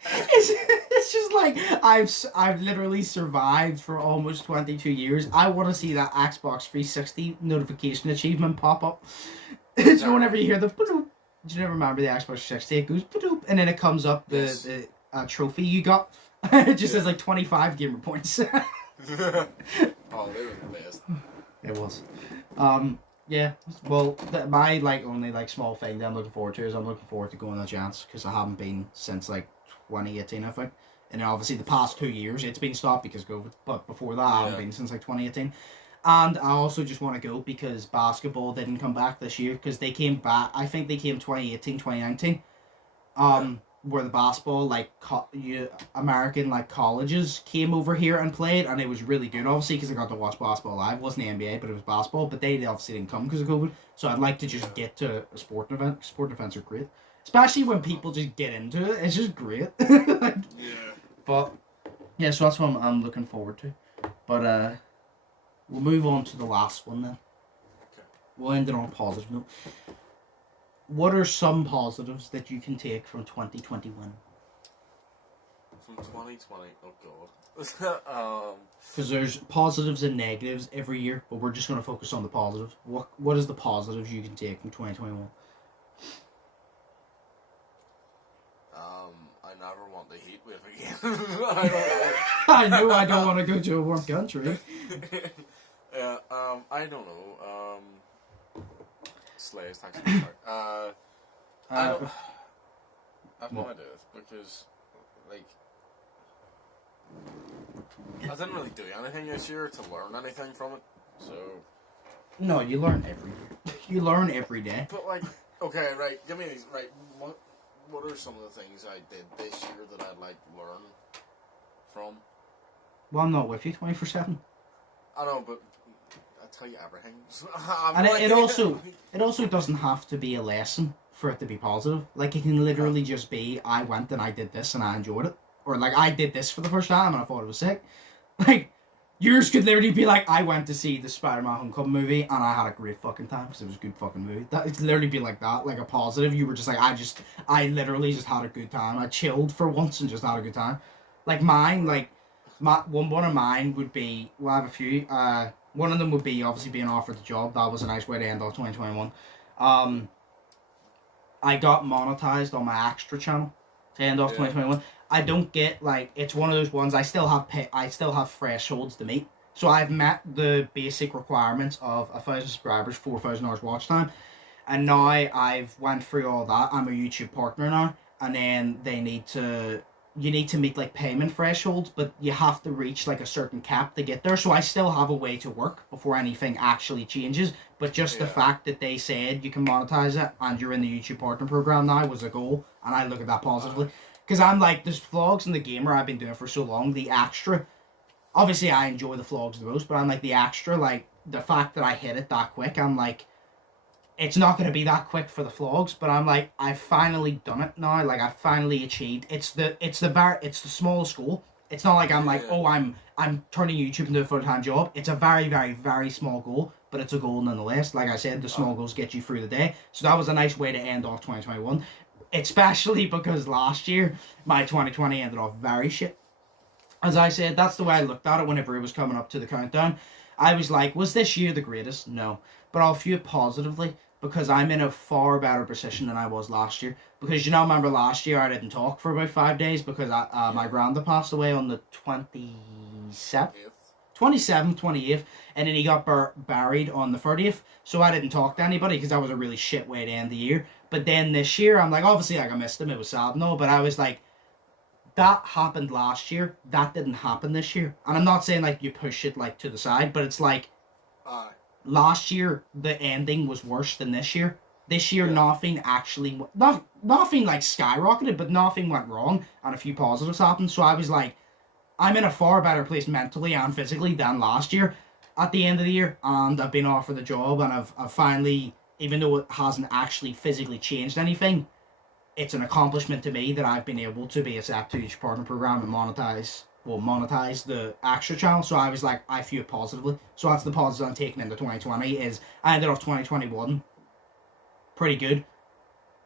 It's just like I've literally survived for almost 22 years. I want to see that Xbox 360 notification achievement pop up. You know, whenever you hear the ba-doop, do you never remember the Xbox 360? It goes ba-doop, and then it comes up the trophy you got. It just says like 25 gamer points. Oh, they were the best. It was. Yeah. Well, my only small thing that I'm looking forward to is I'm looking forward to going to Giants, because I haven't been since 2018, I think. And then obviously the past 2 years it's been stopped because of COVID, but before that I haven't been since 2018. And I also just want to go because basketball didn't come back this year, because they came back, I think they came 2018, 2019. Where the basketball, American, colleges came over here and played, and it was really good, obviously, because I got to watch basketball live. It wasn't the NBA, but it was basketball, but they obviously didn't come because of COVID, so I'd like to just get to a sporting event. Sporting events are great. Especially when people just get into it. It's just great. But, yeah, so that's what I'm looking forward to. But, we'll move on to the last one then. Okay. We'll end it on a positive note. What are some positives that you can take from 2021? From 2020? Oh, God. Because there's positives and negatives every year, but we're just going to focus on the positives. What is the positives you can take from 2021? I never want the heat wave again. I know I don't want to go to a warm country. Yeah, I don't know. Slays, thanks for the start. I have no idea, because, I didn't really do anything this year to learn anything from it, so... No, you learn every year. You learn every day. But, okay, right, give me these, right, what are some of the things I did this year that I'd learn from? Well, I'm not with you 24/7. I know, but I tell you everything. And it also doesn't have to be a lesson for it to be positive. It can literally just be, I went and I did this and I enjoyed it. Or I did this for the first time and I thought it was sick. Yours could literally be I went to see the Spider-Man Homecoming movie and I had a great fucking time because it was a good fucking movie. It'd literally be like that, a positive. You were just I literally just had a good time. I chilled for once and just had a good time. Mine, One of mine would be, well, I have a few. One of them would be obviously being offered the job. That was a nice way to end off 2021. I got monetized on my extra channel to end off 2021. I don't get, like, it's one of those ones I still have thresholds to meet. So I've met the basic requirements of 1,000 subscribers, 4,000 hours watch time, and now I've went through all that. I'm a YouTube partner now, and then you need to meet like payment thresholds, but you have to reach like a certain cap to get there. So I still have a way to work before anything actually changes. But just the fact that they said you can monetize it and you're in the YouTube partner program now was a goal, and I look at that positively. Because I'm like, there's vlogs and the gamer I've been doing for so long, the extra, obviously I enjoy the vlogs the most, but I'm like the extra, like the fact that I hit it that quick, I'm like, it's not going to be that quick for the vlogs, but I'm like, I've finally done it now. Like, I've finally achieved. It's the smallest goal. It's not like I'm like, oh, I'm turning YouTube into a full-time job. It's a very, very, very small goal, but it's a goal nonetheless. Like I said, the small goals get you through the day. So that was a nice way to end off 2021, especially because last year my 2020 ended off very shit. As I said, that's the way I looked at it whenever it was coming up to the countdown. I was like, was this year the greatest? No. But I'll view it positively, because I'm in a far better position than I was last year. Because, remember last year I didn't talk for about 5 days because my granda passed away on the 27th, 28th, and then he got buried on the 30th. So I didn't talk to anybody because that was a really shit way to end the year. But then this year, I'm like, obviously, like, I missed him. It was sad and all, but I was like, that happened last year. That didn't happen this year. And I'm not saying, like, you push it, like, to the side, but it's like, last year, the ending was worse than this year. This year, nothing like skyrocketed, but nothing went wrong, and a few positives happened. So I was like, I'm in a far better place mentally and physically than last year at the end of the year, and I've been offered the job, and I've finally, even though it hasn't actually physically changed anything, it's an accomplishment to me that I've been able to be accepted to each partner program and monetize the extra channel. So I was like, I feel positively. So that's the positive I'm taking into 2020 is I ended off 2021 pretty good.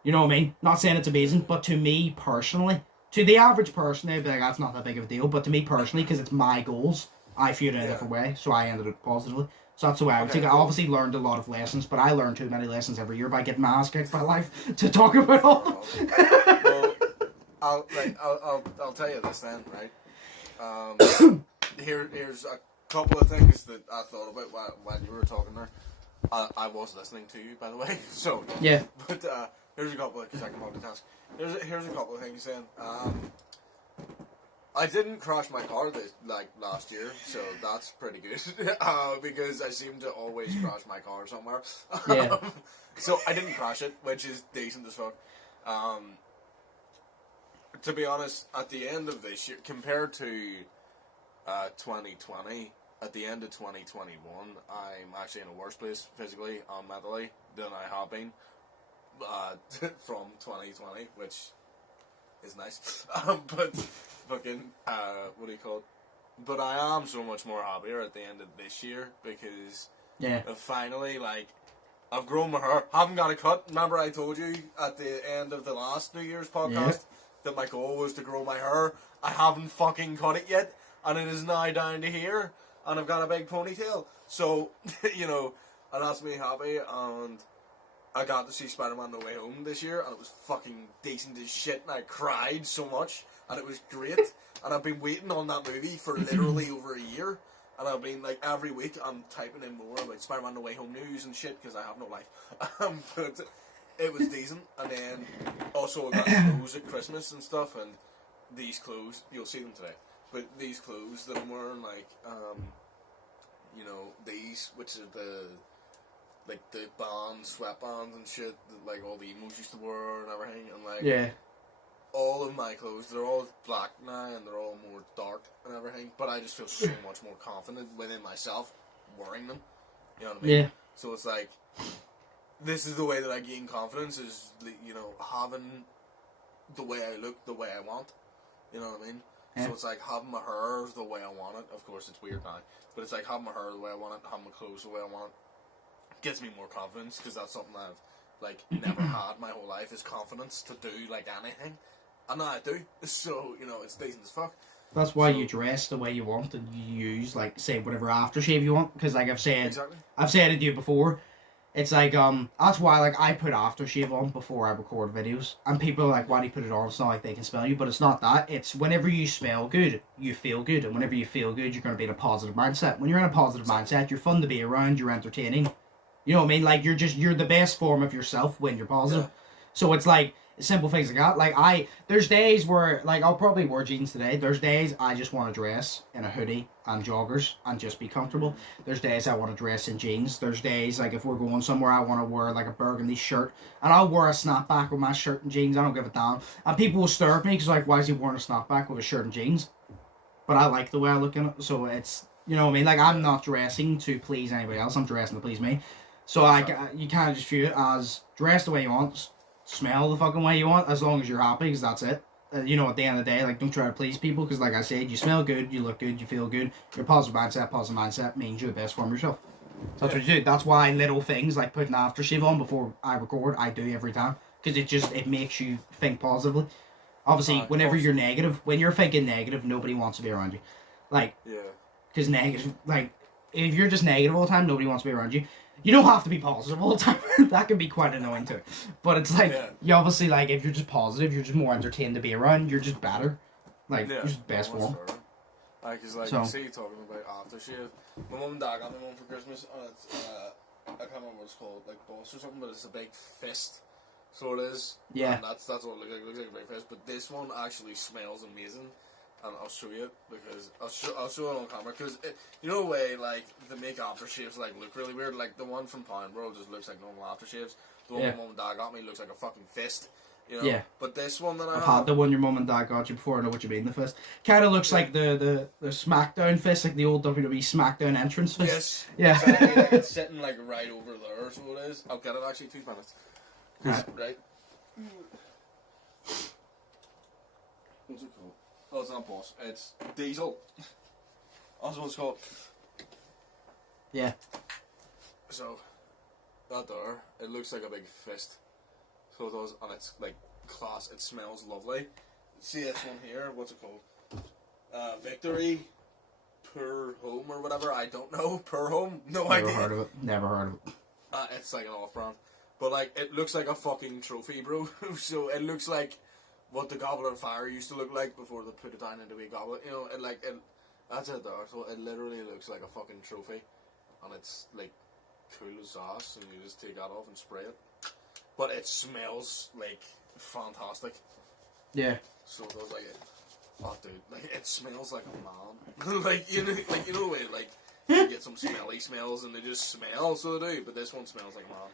You know what I mean? Not saying it's amazing, but to me personally, to the average person, they'd be like, that's not that big of a deal. But to me personally, because it's my goals, I feel it in a different way. So I ended up positively. So that's the way I would take it. I obviously learned a lot of lessons, but I learn too many lessons every year by getting my ass kicked by life to talk about all. Well, I'll tell you this then, right? Here's a couple of things that I thought about while you were talking there. I was listening to you, by the way. So yeah. But here's a couple of, because I can multitask. Here's a couple of things then. I didn't crash my car last year, so that's pretty good. Because I seem to always crash my car somewhere. Yeah. So I didn't crash it, which is decent as fuck. To be honest, at the end of this year, compared to 2020, at the end of 2021, I'm actually in a worse place physically and mentally than I have been from 2020, which is nice. But fucking, what do you call it? But I am so much more happier at the end of this year because finally, like, I've grown my hair. Haven't got a cut. Remember I told you at the end of the last New Year's podcast that my goal was to grow my hair. I haven't fucking cut it yet, and it is now down to here, and I've got a big ponytail. So, and that's me happy, and I got to see Spider-Man No Way Home this year, and it was fucking decent as shit, and I cried so much, and it was great, and I've been waiting on that movie for literally over a year, and I've been, like, every week, I'm typing in more about Spider-Man No Way Home news and shit, because I have no life. But it was decent, and then also I got clothes at Christmas and stuff, and these clothes, you'll see them today, but these clothes that I'm wearing, like, these, which are the bands, sweatbands and shit, that, like, all the emos used to wear and everything, and, like, all of my clothes, they're all black now, and they're all more dark and everything, but I just feel so much more confident within myself wearing them, you know what I mean? Yeah. So it's like, this is the way that I gain confidence, is, having the way I look, the way I want, you know what I mean? Yeah. So it's like having my hair the way I want it. Of course, it's weird now, but it's like having my hair the way I want it, having my clothes the way I want it. Gives me more confidence, because that's something I've, like, never had my whole life, is confidence to do, like, anything. And now I do. So, it's decent as fuck. That's why you dress the way you want and you use, like, say, whatever aftershave you want. Because, like I've said it to you before. It's like, that's why, like, I put aftershave on before I record videos. And people are like, why do you put it on? It's not like they can smell you. But it's not that. It's whenever you smell good, you feel good. And whenever you feel good, you're going to be in a positive mindset. When you're in a positive mindset, you're fun to be around, you're entertaining. You know what I mean? Like, you're the best form of yourself when you're positive. Yeah. So it's like, simple things like that. Like, there's days where, like, I'll probably wear jeans today. There's days I just want to dress in a hoodie and joggers and just be comfortable. There's days I want to dress in jeans. There's days, like, if we're going somewhere, I want to wear, like, a burgundy shirt. And I'll wear a snapback with my shirt and jeans. I don't give a damn. And people will stare at me because, like, why is he wearing a snapback with a shirt and jeans? But I like the way I look in it. So it's, you know what I mean? Like, I'm not dressing to please anybody else. I'm dressing to please me. So you kind of just view it as dress the way you want, smell the fucking way you want, as long as you're happy, because that's it. You know, at the end of the day, like, don't try to please people, because like I said, you smell good, you look good, you feel good. Your positive mindset means you're the best form of yourself. So that's what you do. That's why little things like putting aftershave on before I record, I do every time, because it makes you think positively. Obviously, whenever you're negative, when you're thinking negative, nobody wants to be around you. Like, because negative, like, if you're just negative all the time, nobody wants to be around you. You don't have to be positive all the time. That can be quite annoying too. But it's like, you obviously, like, if you're just positive, you're just more entertained to be around. You're just better. Like, you're just best form. Like, cause, like, you see you talking about aftershave. My mum and dad got me one for Christmas, and it's, I can't remember what it's called, like boss or something, but it's a big fist. So it is. Yeah. And that's what it looks like. It looks like a big fist. But this one actually smells amazing. And I'll show you it, because I'll show it on camera, because you know the way, like, the make aftershaves, like, look really weird. Like, the one from Pound World just looks like normal aftershaves. The one my mum and dad got me looks like a fucking fist, you know? Yeah. But this one that I've had the one your mum and dad got you before. I know what you mean, the fist. Kind of looks like the SmackDown fist, like the old WWE SmackDown entrance fist. Yes. Yeah. Exactly. Like, it's sitting, like, right over there, so it is. I'll get it, actually, 2 minutes. Right. What's it called? Oh, it's not Boss. It's Diesel. That's what it's called. Yeah. So, that there, it looks like a big fist. So it does, and it's, like, class. It smells lovely. See this one here? What's it called? Victory Per Home or whatever. I don't know. Per Home? No idea. Never heard of it. Never heard of it. It's like an off-brand. But, like, it looks like a fucking trophy, bro. So it looks like what the Goblet of Fire used to look like before they put it down into a goblet. You know, that's it there. So it literally looks like a fucking trophy. And it's, like, cool as sauce, and you just take that off and spray it. But it smells, like, fantastic. Yeah. So it does, like, oh, dude, like, it smells like a man. like, you know the way, like, you get some smelly smells, and they just smell, so they do, but this one smells like a man.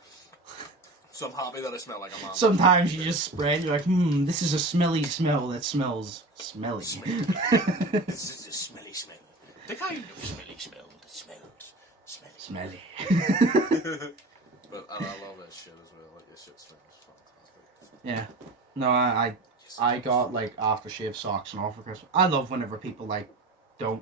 So I'm happy that I smell like a man. Sometimes you just spray and you're like, this is a smelly smell that smells smelly. This is a smelly smell. The kind of smelly smell that smells smelly. But I love that shit as well. Like, this shit smells fantastic. Yeah. No, I got, like, aftershave socks and all for Christmas. I love whenever people, like, don't.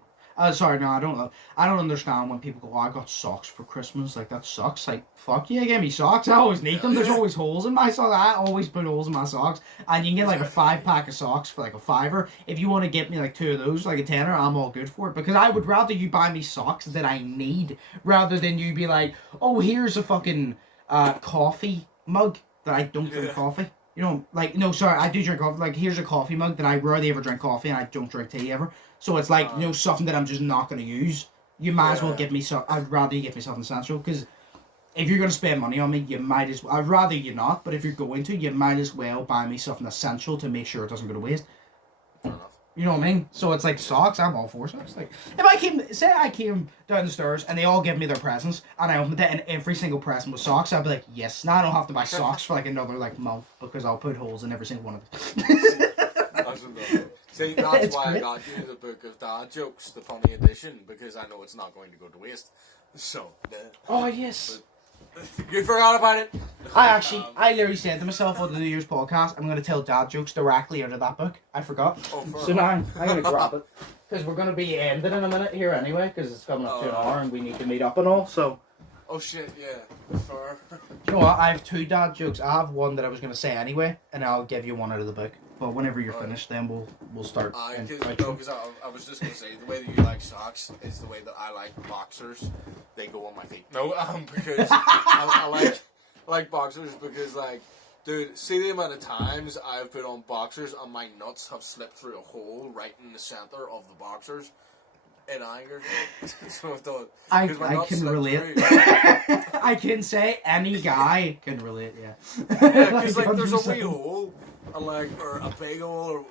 Sorry, no, I don't understand when people go, I got socks for Christmas. Like, that sucks. Like, fuck yeah, give me socks. I always need them. There's always holes in my socks. I always put holes in my socks. And you can get, like, a 5-pack of socks for, like, a $5. If you want to get me, like, 2 of those, like a $10, I'm all good for it. Because I would rather you buy me socks that I need, rather than you be like, oh, here's a fucking coffee mug that I don't drink coffee. You know, like, no, sorry, I do drink coffee. Like, here's a coffee mug that I rarely ever drink coffee, and I don't drink tea ever. So it's like, you know, something that I'm just not going to use. You might as well give me something. I'd rather you get me something essential, because if you're going to spend money on me, you might as well. I'd rather you not, but if you're going to, you might as well buy me something essential to make sure it doesn't go to waste. Fair enough. You know what I mean? So it's like socks, I'm all for socks. Like, if I came down the stairs and they all give me their presents, and I opened it and every single present was socks, I'd be like, yes, now I don't have to buy socks for like another like month, because I'll put holes in every single one of them. See, that's why I got you the book of dad jokes, the funny edition, because I know it's not going to go to waste. So, oh yes. You forgot about it. I literally said to myself on the New Year's podcast, I'm going to tell dad jokes directly out of that book. I forgot. So now I'm going to grab it, because we're going to be ending in a minute here anyway, because it's coming up to an hour and we need to meet up and all. So. Oh shit! Yeah. Fair. You know what? I have 2 dad jokes. I have one that I was going to say anyway, and I'll give you one out of the book. But whenever you're finished, then we'll start. Because I was just gonna say the way that you like socks is the way that I like boxers. They go on my feet. No, because I like boxers because like, dude, see the amount of times I've put on boxers and my nuts have slipped through a hole right in the center of the boxers. It angers me. So I can relate. I can say any guy can relate. Yeah. Because like there's a wee hole, and like or a big hole or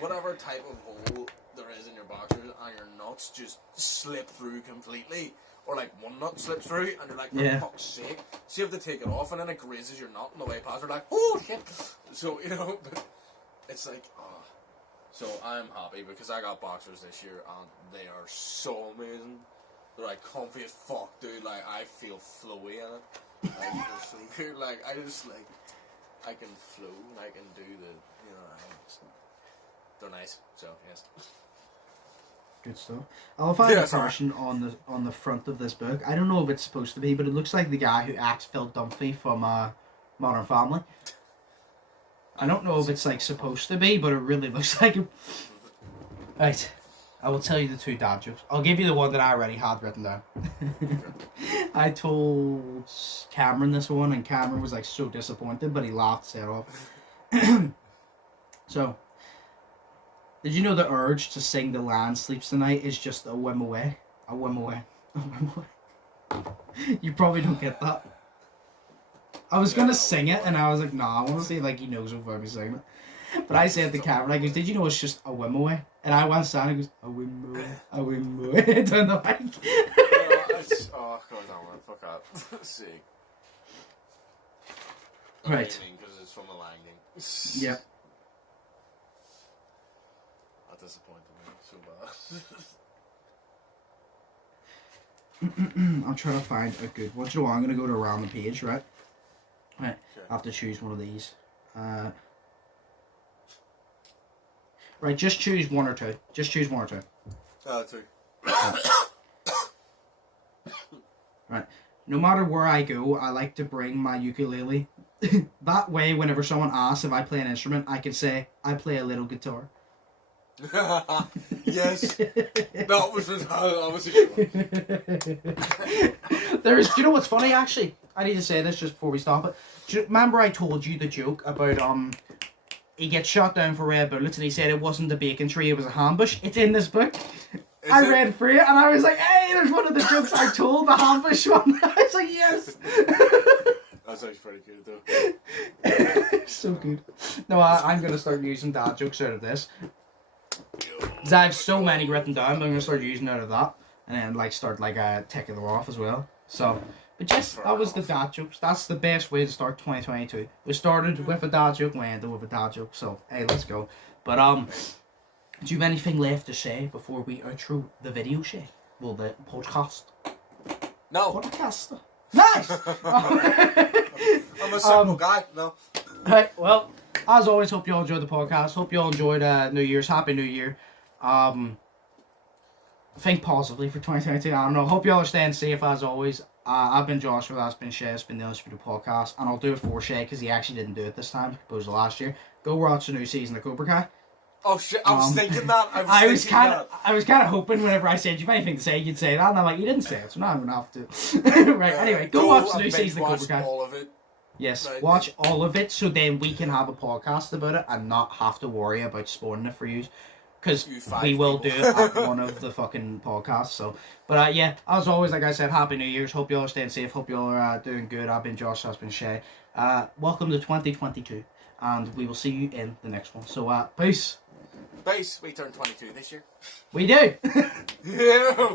whatever type of hole there is in your boxers, and your nuts just slip through completely, or like one nut slips through, and you're like, for fuck's sake, so you have to take it off, and then it grazes your nut on the way past. You're like, oh shit. So but it's like, oh. So I'm happy because I got boxers this year and they are so amazing. They're like comfy as fuck, dude. Like I feel flowy in it. Like they're so good. Like I just like I can flow and I can do they're nice. So yes. Good stuff. I'll find a person on the front of this book. I don't know if it's supposed to be, but it looks like the guy who acts Phil Dunphy from Modern Family. I don't know if it's like supposed to be, but it really looks like it. Right, I will tell you the 2 dad jokes. I'll give you the one that I already had written down. I told Cameron this one, and Cameron was like so disappointed, but he laughed his head off. So, did you know the urge to sing the Land Sleeps Tonight is just a whim away? A whim away. A whim away. You probably don't get that. I was gonna sing it, and I was like, nah, I want to see like he knows what I'm singing it. But I said to Cameron, I goes, did you know it's just a whim away? And I went down and goes, a whim away, a whim away, down the mic. Oh, God, no, fuck that. See. Right. Because it's from the Langding. Yeah. That disappointed me so bad. I'm trying to find a good one. Do you know what? I'm going to go to around the page, right? Right. Okay. I have to choose one of these. Right, just choose 1 or 2. Just choose 1 or 2. 2. Right. No matter where I go, I like to bring my ukulele. That way, whenever someone asks if I play an instrument, I can say, I play a little guitar. Yes. That was a good one. Do you know what's funny, actually? I need to say this just before we stop it. Remember I told you the joke about, he gets shot down for red bullets and he said it wasn't a bacon tree, it was a ambush? It's in this book. I read through it and I was like, hey, there's one of the jokes I told, the ambush one. I was like, yes. That's actually pretty good, though. So good. No, I'm going to start using dad jokes out of this. Because I have so many written down, but I'm going to start using out of that. And then, like, start, like, taking them off as well. So, but yes, that was the dad jokes. That's the best way to start 2022. We started with a dad joke, we ended with a dad joke. So, hey, let's go. But, do you have anything left to say before we outro the video, Shay? Well, the podcast. No. Podcast. Nice! I'm a simple guy, no. Right, well, as always, hope you all enjoyed the podcast. Hope you all enjoyed New Year's. Happy New Year. Think positively for 2022. I don't know. Hope you all are staying safe as always. I've been Joshua, that's been Sheas, been the Undisputed podcast. And I'll do it for Shay because he actually didn't do it this time, opposed to last year. Go watch the new season of Cobra Kai. Oh shit, I was thinking that. I was kind of hoping whenever I said, you have anything to say, you'd say that. And I'm like, you didn't say it, so now I'm going to have to. Right, anyway, go watch the new season of Cobra Kai. All of it. Yes, right, watch all of it so then we can have a podcast about it and not have to worry about spoiling it for you. Because we will do it at one of the fucking podcasts. So, but yeah, as always, like I said, Happy New Year's. Hope you all are staying safe. Hope you all are doing good. I've been Josh, that's been Shay. Welcome to 2022. And we will see you in the next one. So, peace. Peace. We turned 22 this year. We do. Yeah.